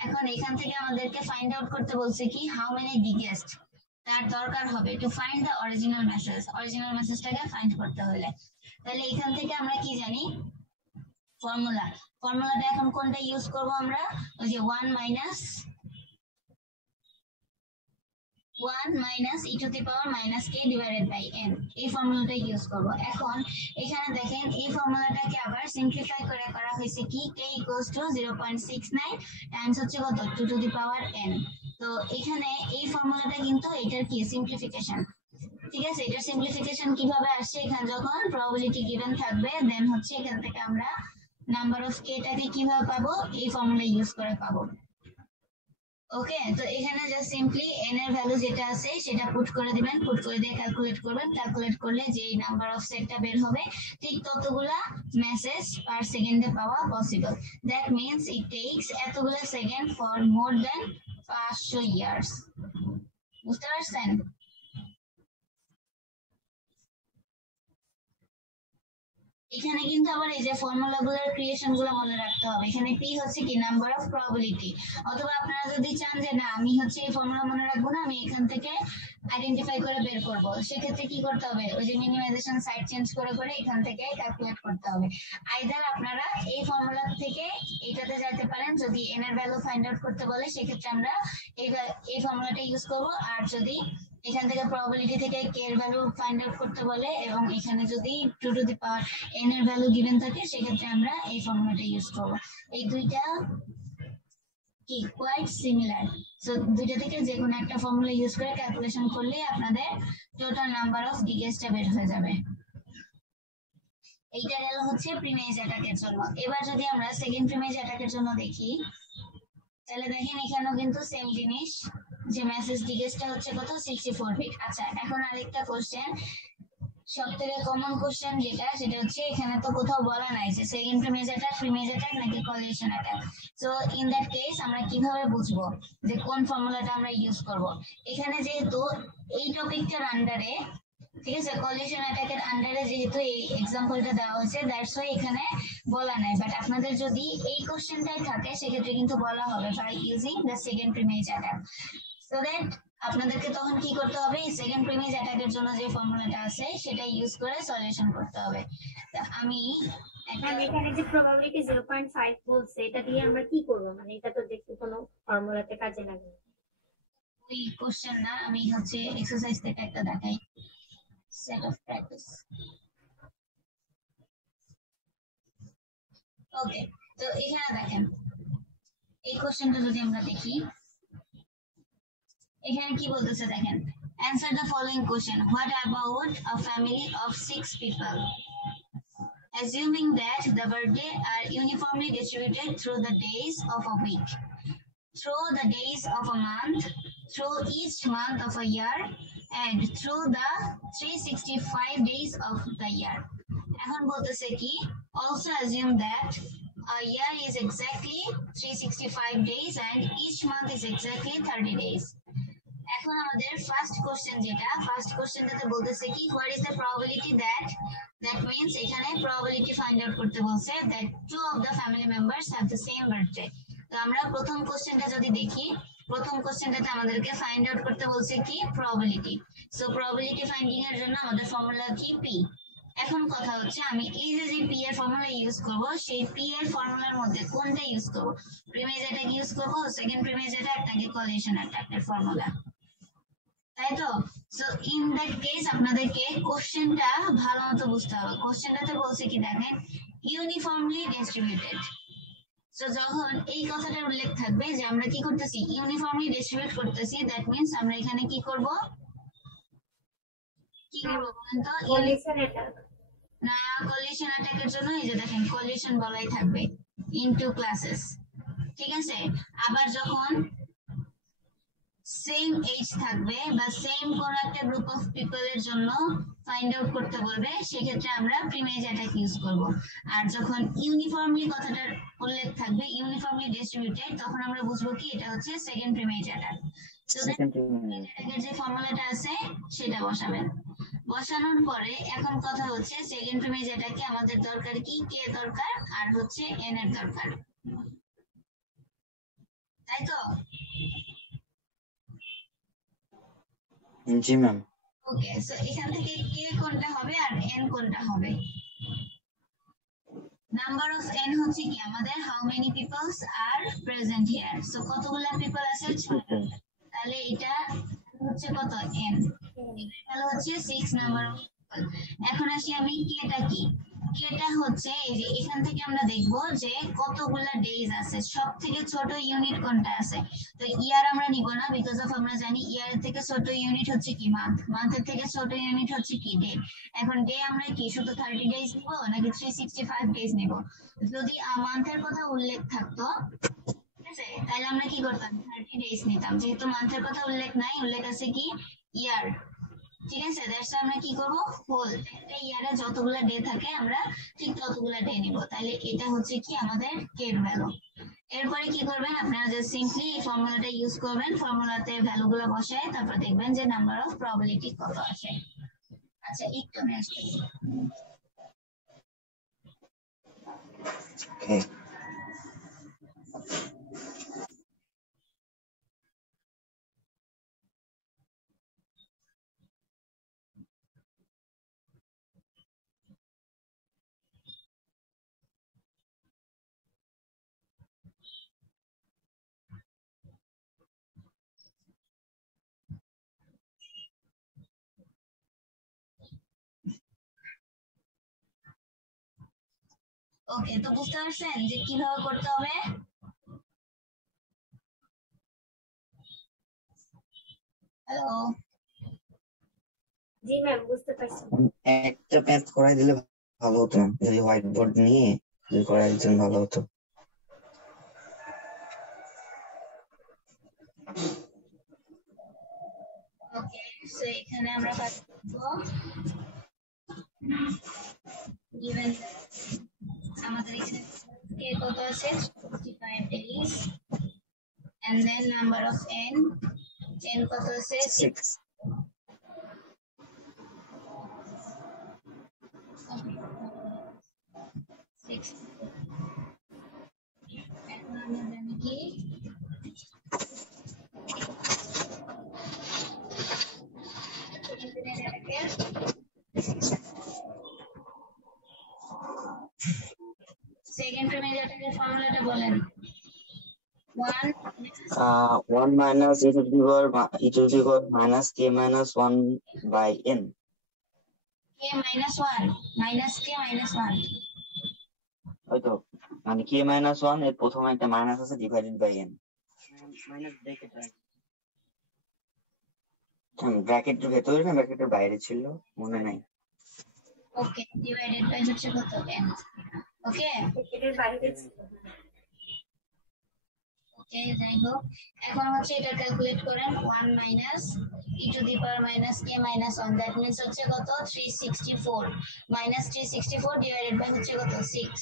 এখন এখান থেকে আমাদেরকে ফাইন্ড আউট করতে বলছে কি হাউ মেনি ডিগেস্ট তার দরকার হবে to find the original message. Original মেসেজটাকে ফাইন্ড করতে হলে তাহলে এখান থেকে আমরা কি জানি ফর্মুলাটা এখন কোনটা ইউজ করব আমরা, ওই যে 1 minus e to the power minus k divided by n, এই ফর্মুলাটা ইউজ করব। এখন এখানে দেখেন এই ফর্মুলাটাকে আবার সিম্পলিফাই করে করা হয়েছে কি k equals to 0.69 টাইমস হচ্ছে কত 2 to the power n। তো এখানে এই ফর্মুলাটা কিন্তু এটার কি সিম্পলিফিকেশন। ঠিক আছে, এটা সিম্পলিফিকেশন কিভাবে আসছে, এখানে যখন প্রবাবিলিটি গিভেন থাকবে দেন হচ্ছে এখান থেকে আমরা নাম্বার অফ k টাকে কিভাবে পাবো, এই ফর্মুলা ইউজ করে পাবো। ওকে, তো এখানে জাস্ট সিম্পলি n এর ভ্যালু যেটা আছে সেটা পুট করে দিবেন, পুট করে দিয়ে ক্যালকুলেট করবেন, ক্যালকুলেট করলে যে নাম্বার অফ সেটটা বের হবে ঠিক ততগুলা মেসেজ পার সেকেন্ডে পাওয়া possible. That means it takes এতগুলা second for more than 500 years. বুঝতে পারছেন? এখানে কিন্তু আবার এই যে ফর্মুলা গুলোর ক্রিয়েশন গুলো মনে রাখতে হবে। এখানে p হচ্ছে কি নাম্বার অফ প্রবাবিলিটি, অথবা আপনারা যদি চান যে না আমি হচ্ছে এই ফর্মুলা মনে রাখবো না, আমি এখান থেকে আইডেন্টিফাই করে বের করব, সেক্ষেত্রে কি করতে হবে, ওই যে মিনিমাইজেশন সাইড চেঞ্জ করে করে এখান থেকে ক্যালকুলেট করতে হবে। আইদার আপনারা এই ফর্মুলা থেকে এইটাতে যেতে পারেন, যদি n এর ভ্যালু ফাইন্ড আউট করতে বলে সেক্ষেত্রে আমরা এই ফর্মুলাটা ইউজ করব, আর যদি এখান থেকে প্রবাবিলিটি থেকে k এর ভ্যালু ফাইন্ড আউট করতে বলে এবং এখানে যদি 2 টু দি পাওয়ার n এর ভ্যালু গিভেন থাকে সেক্ষেত্রে আমরা এই ফর্মুলাটা ইউজ করব। এই দুইটা কি কোয়াইট সিমিলার। সো দুইটা থেকে যে কোনো একটা ফর্মুলা ইউজ করে ক্যালকুলেশন করলে আপনাদের টোটাল নাম্বার অফ ডিগেস্টটা বের হয়ে যাবে। এইটা গেল হচ্ছে প্রিমেজ অ্যাটাকের জন্য। এবার যদি আমরা সেকেন্ড প্রিমেজ অ্যাটাকের জন্য দেখি, তাহলে দেখেন এখানেও কিন্তু সেম জিনিস, যে মেসেজ ডিগেস্টটা হচ্ছে কত 64 বিট। আচ্ছা এখন আরেকটা কোশ্চেন, সবথেকে কমন কোশ্চেন যেটা, সেটা হচ্ছে এখানে তো কোথাও বলা নাই যে সেকেন্ড প্রিমেজ অ্যাটাক নাকি collision attack. So in that case আমরা কিভাবে বুঝবো যে কোন ফর্মুলাটা আমরা ইউজ করব। এখানে যেহেতু এই টপিকটার আন্ডারে, ঠিক আছে, কলিশন অ্যাটাকের আন্ডারে যেহেতু এই এক্সাম্পলটা দেওয়া হয়েছে, দ্যাটস ওয়াই এখানে বলা নাই। বাট আপনাদের যদি এই কোশ্চেনটাই থাকে সেক্ষেত্রে কিন্তু বলা হবে by using the second preimage attack. So that আপনাদেরকে তখন কি করতে হবে, সেকেন্ড প্রিমেজ অ্যাটাকের জন্য যে ফর্মুলাটা আছে সেটা ইউজ করে সলিউশন করতে হবে। আমি এখানে যে প্রবাবিলিটি 0.5 বলছে, এটা দিয়ে আমরা কি করব, মানে এটা তো দেখতে কোনো ফর্মুলাতে কাজে লাগে না। ওই কোশ্চেন না, আমি হচ্ছে এক্সারসাইজ থেকে একটা দেখাই, সেট অফ প্র্যাকটিস। ওকে, তো এখানে দেখেন এই কোশ্চেনটা যদি আমরা দেখি, এখানে কি বলতেছে দেখেন, Answer the following question. What about a family of 6 people? Assuming that the birthdays are uniformly distributed through the days of a week, through the days of a month, through each month of a year, and through the 365 days of the year. এখন বলতেছে কি, also assume that a year is exactly 365 days and each month is exactly 30 days. এখন আমাদের first কোশ্চেনটাতে বলতেছে কি, what is the probability that means এখানে probability find out করতে বলছে that two of the family members have the same birthday. তো আমরা প্রথম কোশ্চেনটা যদি দেখি, প্রথম কোশ্চেনটাতে আমাদেরকে ফাইন্ড আউট করতে বলছে কি, প্রবাবিলিটি। সো প্রবাবিলিটি ফাইন্ডিং এর জন্য আমাদের ফর্মুলা কি, পি। এখন কথা হচ্ছে আমি এই যে পি এর ফর্মুলা ইউজ করব, সেই পি এর ফর্মুলার মধ্যে কোনটা ইউজ করব, প্রিমেজ অ্যাটাক ইউজ করব, সেকেন্ড প্রিমেজ অ্যাটাক নাকি কলিশন অ্যাটাকের ফর্মুলা, তাই তো? সো ইন দ্যাট কেস আপনাদেরকে কোশ্চেনটা ভালো মতো বুঝতে হবে। কোশ্চেনটাতে বলছে কি দেখেন, ইউনিফর্মলি ডিস্ট্রিবিউটেড। সো যখন এই কথাটার উল্লেখ থাকবে যে আমরা কি করতেছি, ইউনিফর্মলি ডিস্ট্রিবিউট করতেছি, দ্যাট মিন্স আমরা এখানে কি করব বলেন তো? না, কলিশন অ্যাটাকের জন্য এই যে দেখেন কলিশন বলাই থাকবে ইনটু ক্লাসেস, ঠিক আছে? আবার যখন সেম এজ থাকবে বা সেম কোন একটা গ্রুপ অফ পিপল এর জন্য ফাইন্ড আউট করতে বলবে, সেক্ষেত্রে আমরা প্রিমেজ অ্যাটাক ইউজ করব। আর যখন ইউনিফর্মলি কথাটার উল্লেখ থাকবে, ইউনিফর্মলি ডিস্ট্রিবিউটেড, তখন আমরা বুঝবো কি এটা হচ্ছে সেকেন্ড প্রিমেজ অ্যাটাক। তো এর যে ফর্মুলাটা আছে সেটা বসাবেন। বসানোর পরে এখন কথা হচ্ছে সেকেন্ড প্রিমেজ অ্যাটাকে আমাদের দরকার কি, কে দরকার আর হচ্ছে এন এর দরকার, তাই তো? জি ম্যাম। ওকে, সো এখান থেকে কে কোনটা হবে আর এন কোনটা হবে? নাম্বার অফ এন হচ্ছে কি আমাদের how many people's R present here. So কতগুলা পিপল আছে, 6টা। তাহলে এটা হচ্ছে কত, এন। তাহলে হচ্ছে 6 নাম্বার অফ পিপল। এখন আসি আমি কেটা কি, কেটা হচ্ছে এই যে এখান থেকে আমরা দেখব যে কতগুলা ডেজ আছে, সব থেকে ছোট ইউনিট কোনটা আছে। তো ইয়ার আমরা নিব না, বিকজ অফ আমরা জানি ইয়ারের থেকে ছোট ইউনিট হচ্ছে কি মান্থ, মান্থের থেকে ছোট ইউনিট হচ্ছে কি ডে। এখন ডে আমরা কি শুধু 30 ডেজ নিব নাকি 365 ডেজ নিব? যদি মান্থের কথা উল্লেখ থাকতো, ঠিক আছে, তাহলে আমরা কি করতাম, 30 ডেজ নিতাম। যেহেতু মান্থের কথা উল্লেখ নাই, উল্লেখ আছে কি ইয়ার, ঠিক আছে, দ্যাটস আমরা কি করব, হোল। একটা ইয়ারে যতগুলা ডে থাকে আমরা ঠিক ততগুলা ডে নিব। তাহলে এটা হচ্ছে কি আমাদের কে এর ভ্যালু। এরপরে কি করবেন আপনারা, যে সিম্পলি এই ফর্মুলাটা ইউজ করবেন, ফর্মুলাতে ভ্যালুগুলো বসায় তারপর দেখবেন যে নাম্বার অফ প্রবাবিলিটি কত আসে। আচ্ছা, একটু আমি আসতেছি। ওকে, তো বুঝতে পারছেন যে কিভাবে করতে হবে? হ্যালো, জি ম্যাম, বুঝতে পারছি। একটা ম্যাথ করাই দিলে ভালো হতো, যদি হোয়াইট বোর্ড নিয়ে যদি করাই দিতেন ভালো হতো। ওকে, সো এখানে আমরা পাবো given আমাদের এখানে কে কত আছে, 65 days, and then number of n কত আছে, 6। এখন আমরা জানি কি সেকেন্ড প্রিমেজ অ্যাটাকের ফর্মুলাটা বলেন। 1 minus e to the power minus k minus 1 by n. k minus 1 minus k minus 1, হয়তো মানে k minus 1 এর প্রথমে একটা মাইনাস আছে divided by n। Minus bracket রাখি, ব্র্যাকেটের ভেতরে না ব্র্যাকেটের বাইরে ছিল মনে নাই। ওকে, ডিভাইডেড বাই হচ্ছে কত n। ওকে এর বাইরে ছিল। ওকে, যাই হোক, এখন হচ্ছে এটা ক্যালকুলেট করেন 1 minus e to the power minus k minus 1, that means হচ্ছে কত 364 মাইনাস 364 ডিভাইডেড বাই হচ্ছে কত 6।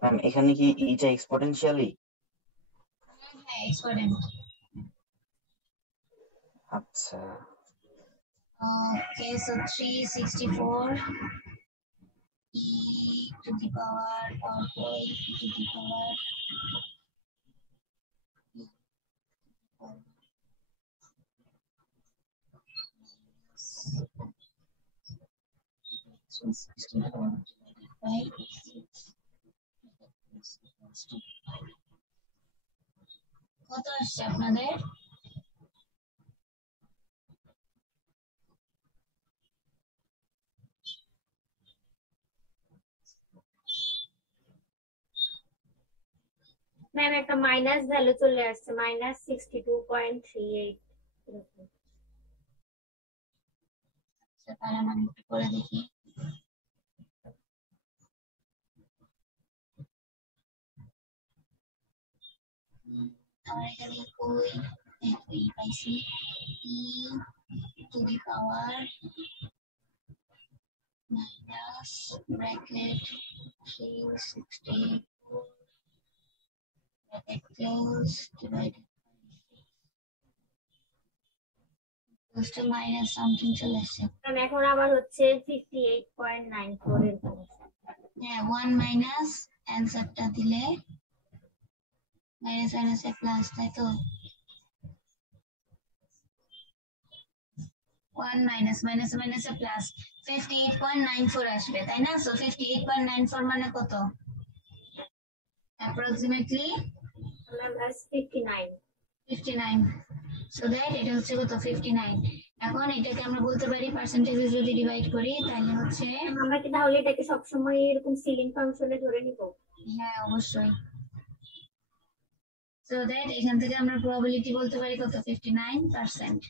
ম্যাম এখানে কি এটা এক্সপোনেনশিয়ালি? হ্যাঁ, এক্সপোনেন্ট। আচ্ছা Okay, so 364 e to the power of e to the power কত আসছে আপনাদের? ম্যাম একটা মাইনাস ভ্যালু চলে আসছে, মাইনাস 62.38। তাহলে আমি একটু করে দেখি। আমরা এখানে কই পাইছি e to the power minus bracket 364 bracket close divided close to minus something চলে আসছে। এখন আবার হচ্ছে 58.94 এর। হ্যাঁ, 1 মাইনাস অ্যানসারটা দিলে মাইনাস মাইনাসে প্লাস, তাই তো? 1 মাইনাস মাইনাস মাইনাসে প্লাস 58.94 আসবে, তাই না? সো 58.94 মানে কত? অ্যাপ্রক্সিমেটলি 59। সো দ্যাট এটা হচ্ছে কত 59। এখন এটাকে আমরা বলতে পারি পার্সেন্টেজে যদি ডিভাইড করি তাহলে হচ্ছে আমরা কি তাহলে এটাকে সবসময় এরকম সিলিং ফাংশনে ধরে নিব? হ্যাঁ, অবশ্যই। সো দ্যাট এখান থেকে আমরা প্রবাবিলিটি বলতে পারি কত 59%।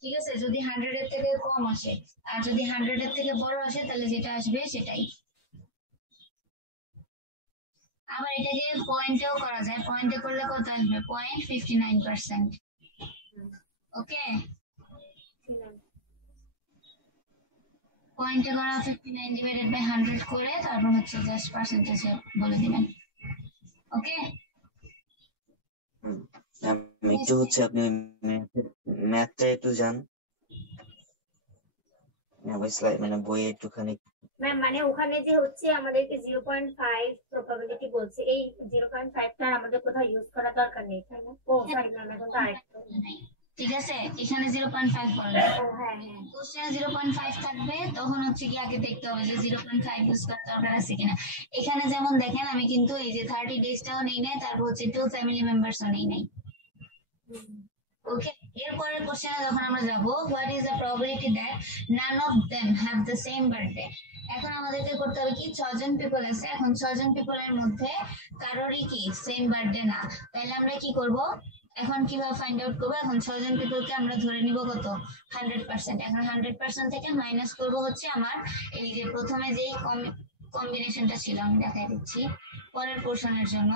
ঠিক আছে, যদি 100 এর থেকে কম আসে আর যদি 100 এর থেকে বড় আসে তাহলে যেটা আসবে সেটাই। আবার এটাকে পয়েন্টেও করা যায়, পয়েন্টে করলে কত আসবে 0.59%। ওকে, পয়েন্টে করা 59 ডিভাইডেড বাই 100 করে তারপর হচ্ছে জাস্ট পার্সেন্টেজে বলে দিবেন। ওকে, একটু হচ্ছে আপনি ম্যাথটা একটু জান, মানে বইয়ে একটুখানি। ম্যাম মানে ওখানে যে হচ্ছে আমাদেরকে 0.5 প্রবাবিলিটি বলছে, এই 0.5টা আমাদের কোথাও ইউজ করা দরকার নেই, তাই না? ও সরি ম্যাম, এখন তো আরেকটা। ঠিক আছে, এখানে 0.5 করলে ও হ্যাঁ হ্যাঁ, কোশ্চেনে 0.5 থাকবে, তখন হচ্ছে কি আগে দেখতে হবে যে 0.5 ইউজ করার দরকার আছে কিনা। এখানে যেমন দেখেন আমি কিন্তু এই যে 30 ডেজটাও নেই নাই, তারপর হচ্ছে 2 ফ্যামিলি মেম্বারসও নেই নাই। ওকে, এরপরের কোশ্চেনে যখন আমরা যাব, what is the probability that none of them have the same birthday. এখন আমাদেরকে করতে হবে কি, 6 জন পিপল আছে, এখন 6 জন পিপলের মধ্যে কারোরই কি সেম বার্থডে না, তাহলে আমরা কি করব, এখন কিভাবে ফাইন্ড আউট করব? এখন 6 জন পিপলকে আমরা ধরে নিব কত 100%। এখন 100% থেকে মাইনাস করব হচ্ছে আমার এই যে প্রথমে যেই কম্বিনেশনটা ছিল, আমি দেখাই দিচ্ছি পরের পোরশনের জন্য।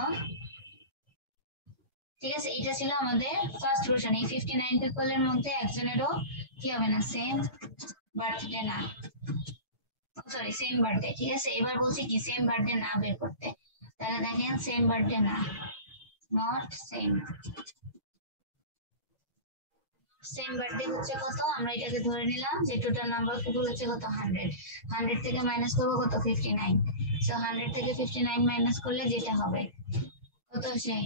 ঠিক আছে, এটা ছিল আমাদের ফার্স্ট পোরশন। এই 59 পিপলের মধ্যে একজনেরও কি হবে না, সেম বার্থডে না, সরি সেম বার্থডে। ঠিক আছে, এবার বলছি কি সেম বার্থডে না বের করতে, তাহলে দেখেন সেম বার্থডে না, নট সেম। সেম বার্থডে হচ্ছে কত, আমরা এটাকে ধরে নিলাম যে টোটাল নাম্বার অফ পিপল হচ্ছে কত 100। 100 থেকে মাইনাস করবো কত 59। সো 100 থেকে 59 মাইনাস করলে যেটা হবে কত আসে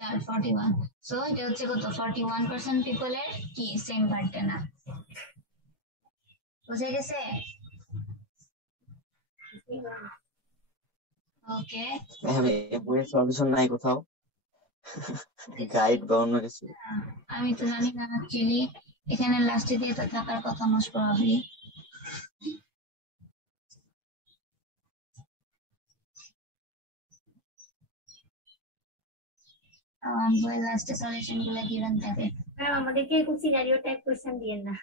41। সো এটা হচ্ছে কত 41% পিপলের কি সেম বার্থডে না। বুঝে গেছে? ওকে, বইয়ের সলিউশন নাই কোথাও, গাইড বা অন্য কিছু? আমি তো জানি না অ্যাকচুয়ালি, এখানে লাস্টে দিয়ে তো থাকার কথা মোস্ট প্রবাবলি। বইয়ের লাস্টে সলিউশন গুলো গিভেন থাকে। ম্যাম আমাদেরকে এরকম সিনারিও টাইপ কোশ্চেন দিয়েন না।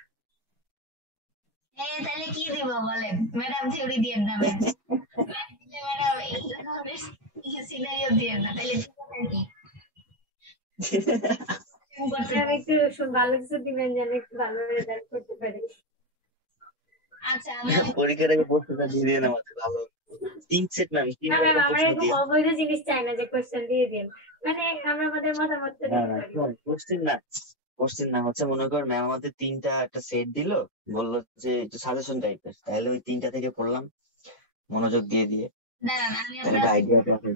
তাহলে কি দিব বলেন? ম্যাডাম থিওরি দিয়ে না ম্যাডাম সিনারিও দিয়ে না, তাহলে কি ম্যাম একটু ভালো কিছু দিবেন যেন একটু ভালো রেজাল্ট করতে পারি। আচ্ছা আমি পরীক্ষার আগে প্রশ্নটা দিয়ে দিন আমাকে, ভালো 3 সেট ম্যাম 3 না ম্যাম রকম আমরা প্রশ্ন এরকম দিয়ে। অবৈধ জিনিস চাই না যে কোশ্চেন দিয়ে দিন, মানে আমরা আমাদের মতামতটা না দিতে না পারি। কোশ্চেন না হচ্ছে, মনে কর ম্যাম আমাদের 3টা একটা সেট দিল, বললো যে একটু সাজেশন টাইপের, তাহলে ওই 3টা থেকে পড়লাম মনোযোগ দিয়ে দিয়ে, না না আমি তাহলে একটা আইডিয়া পাবে।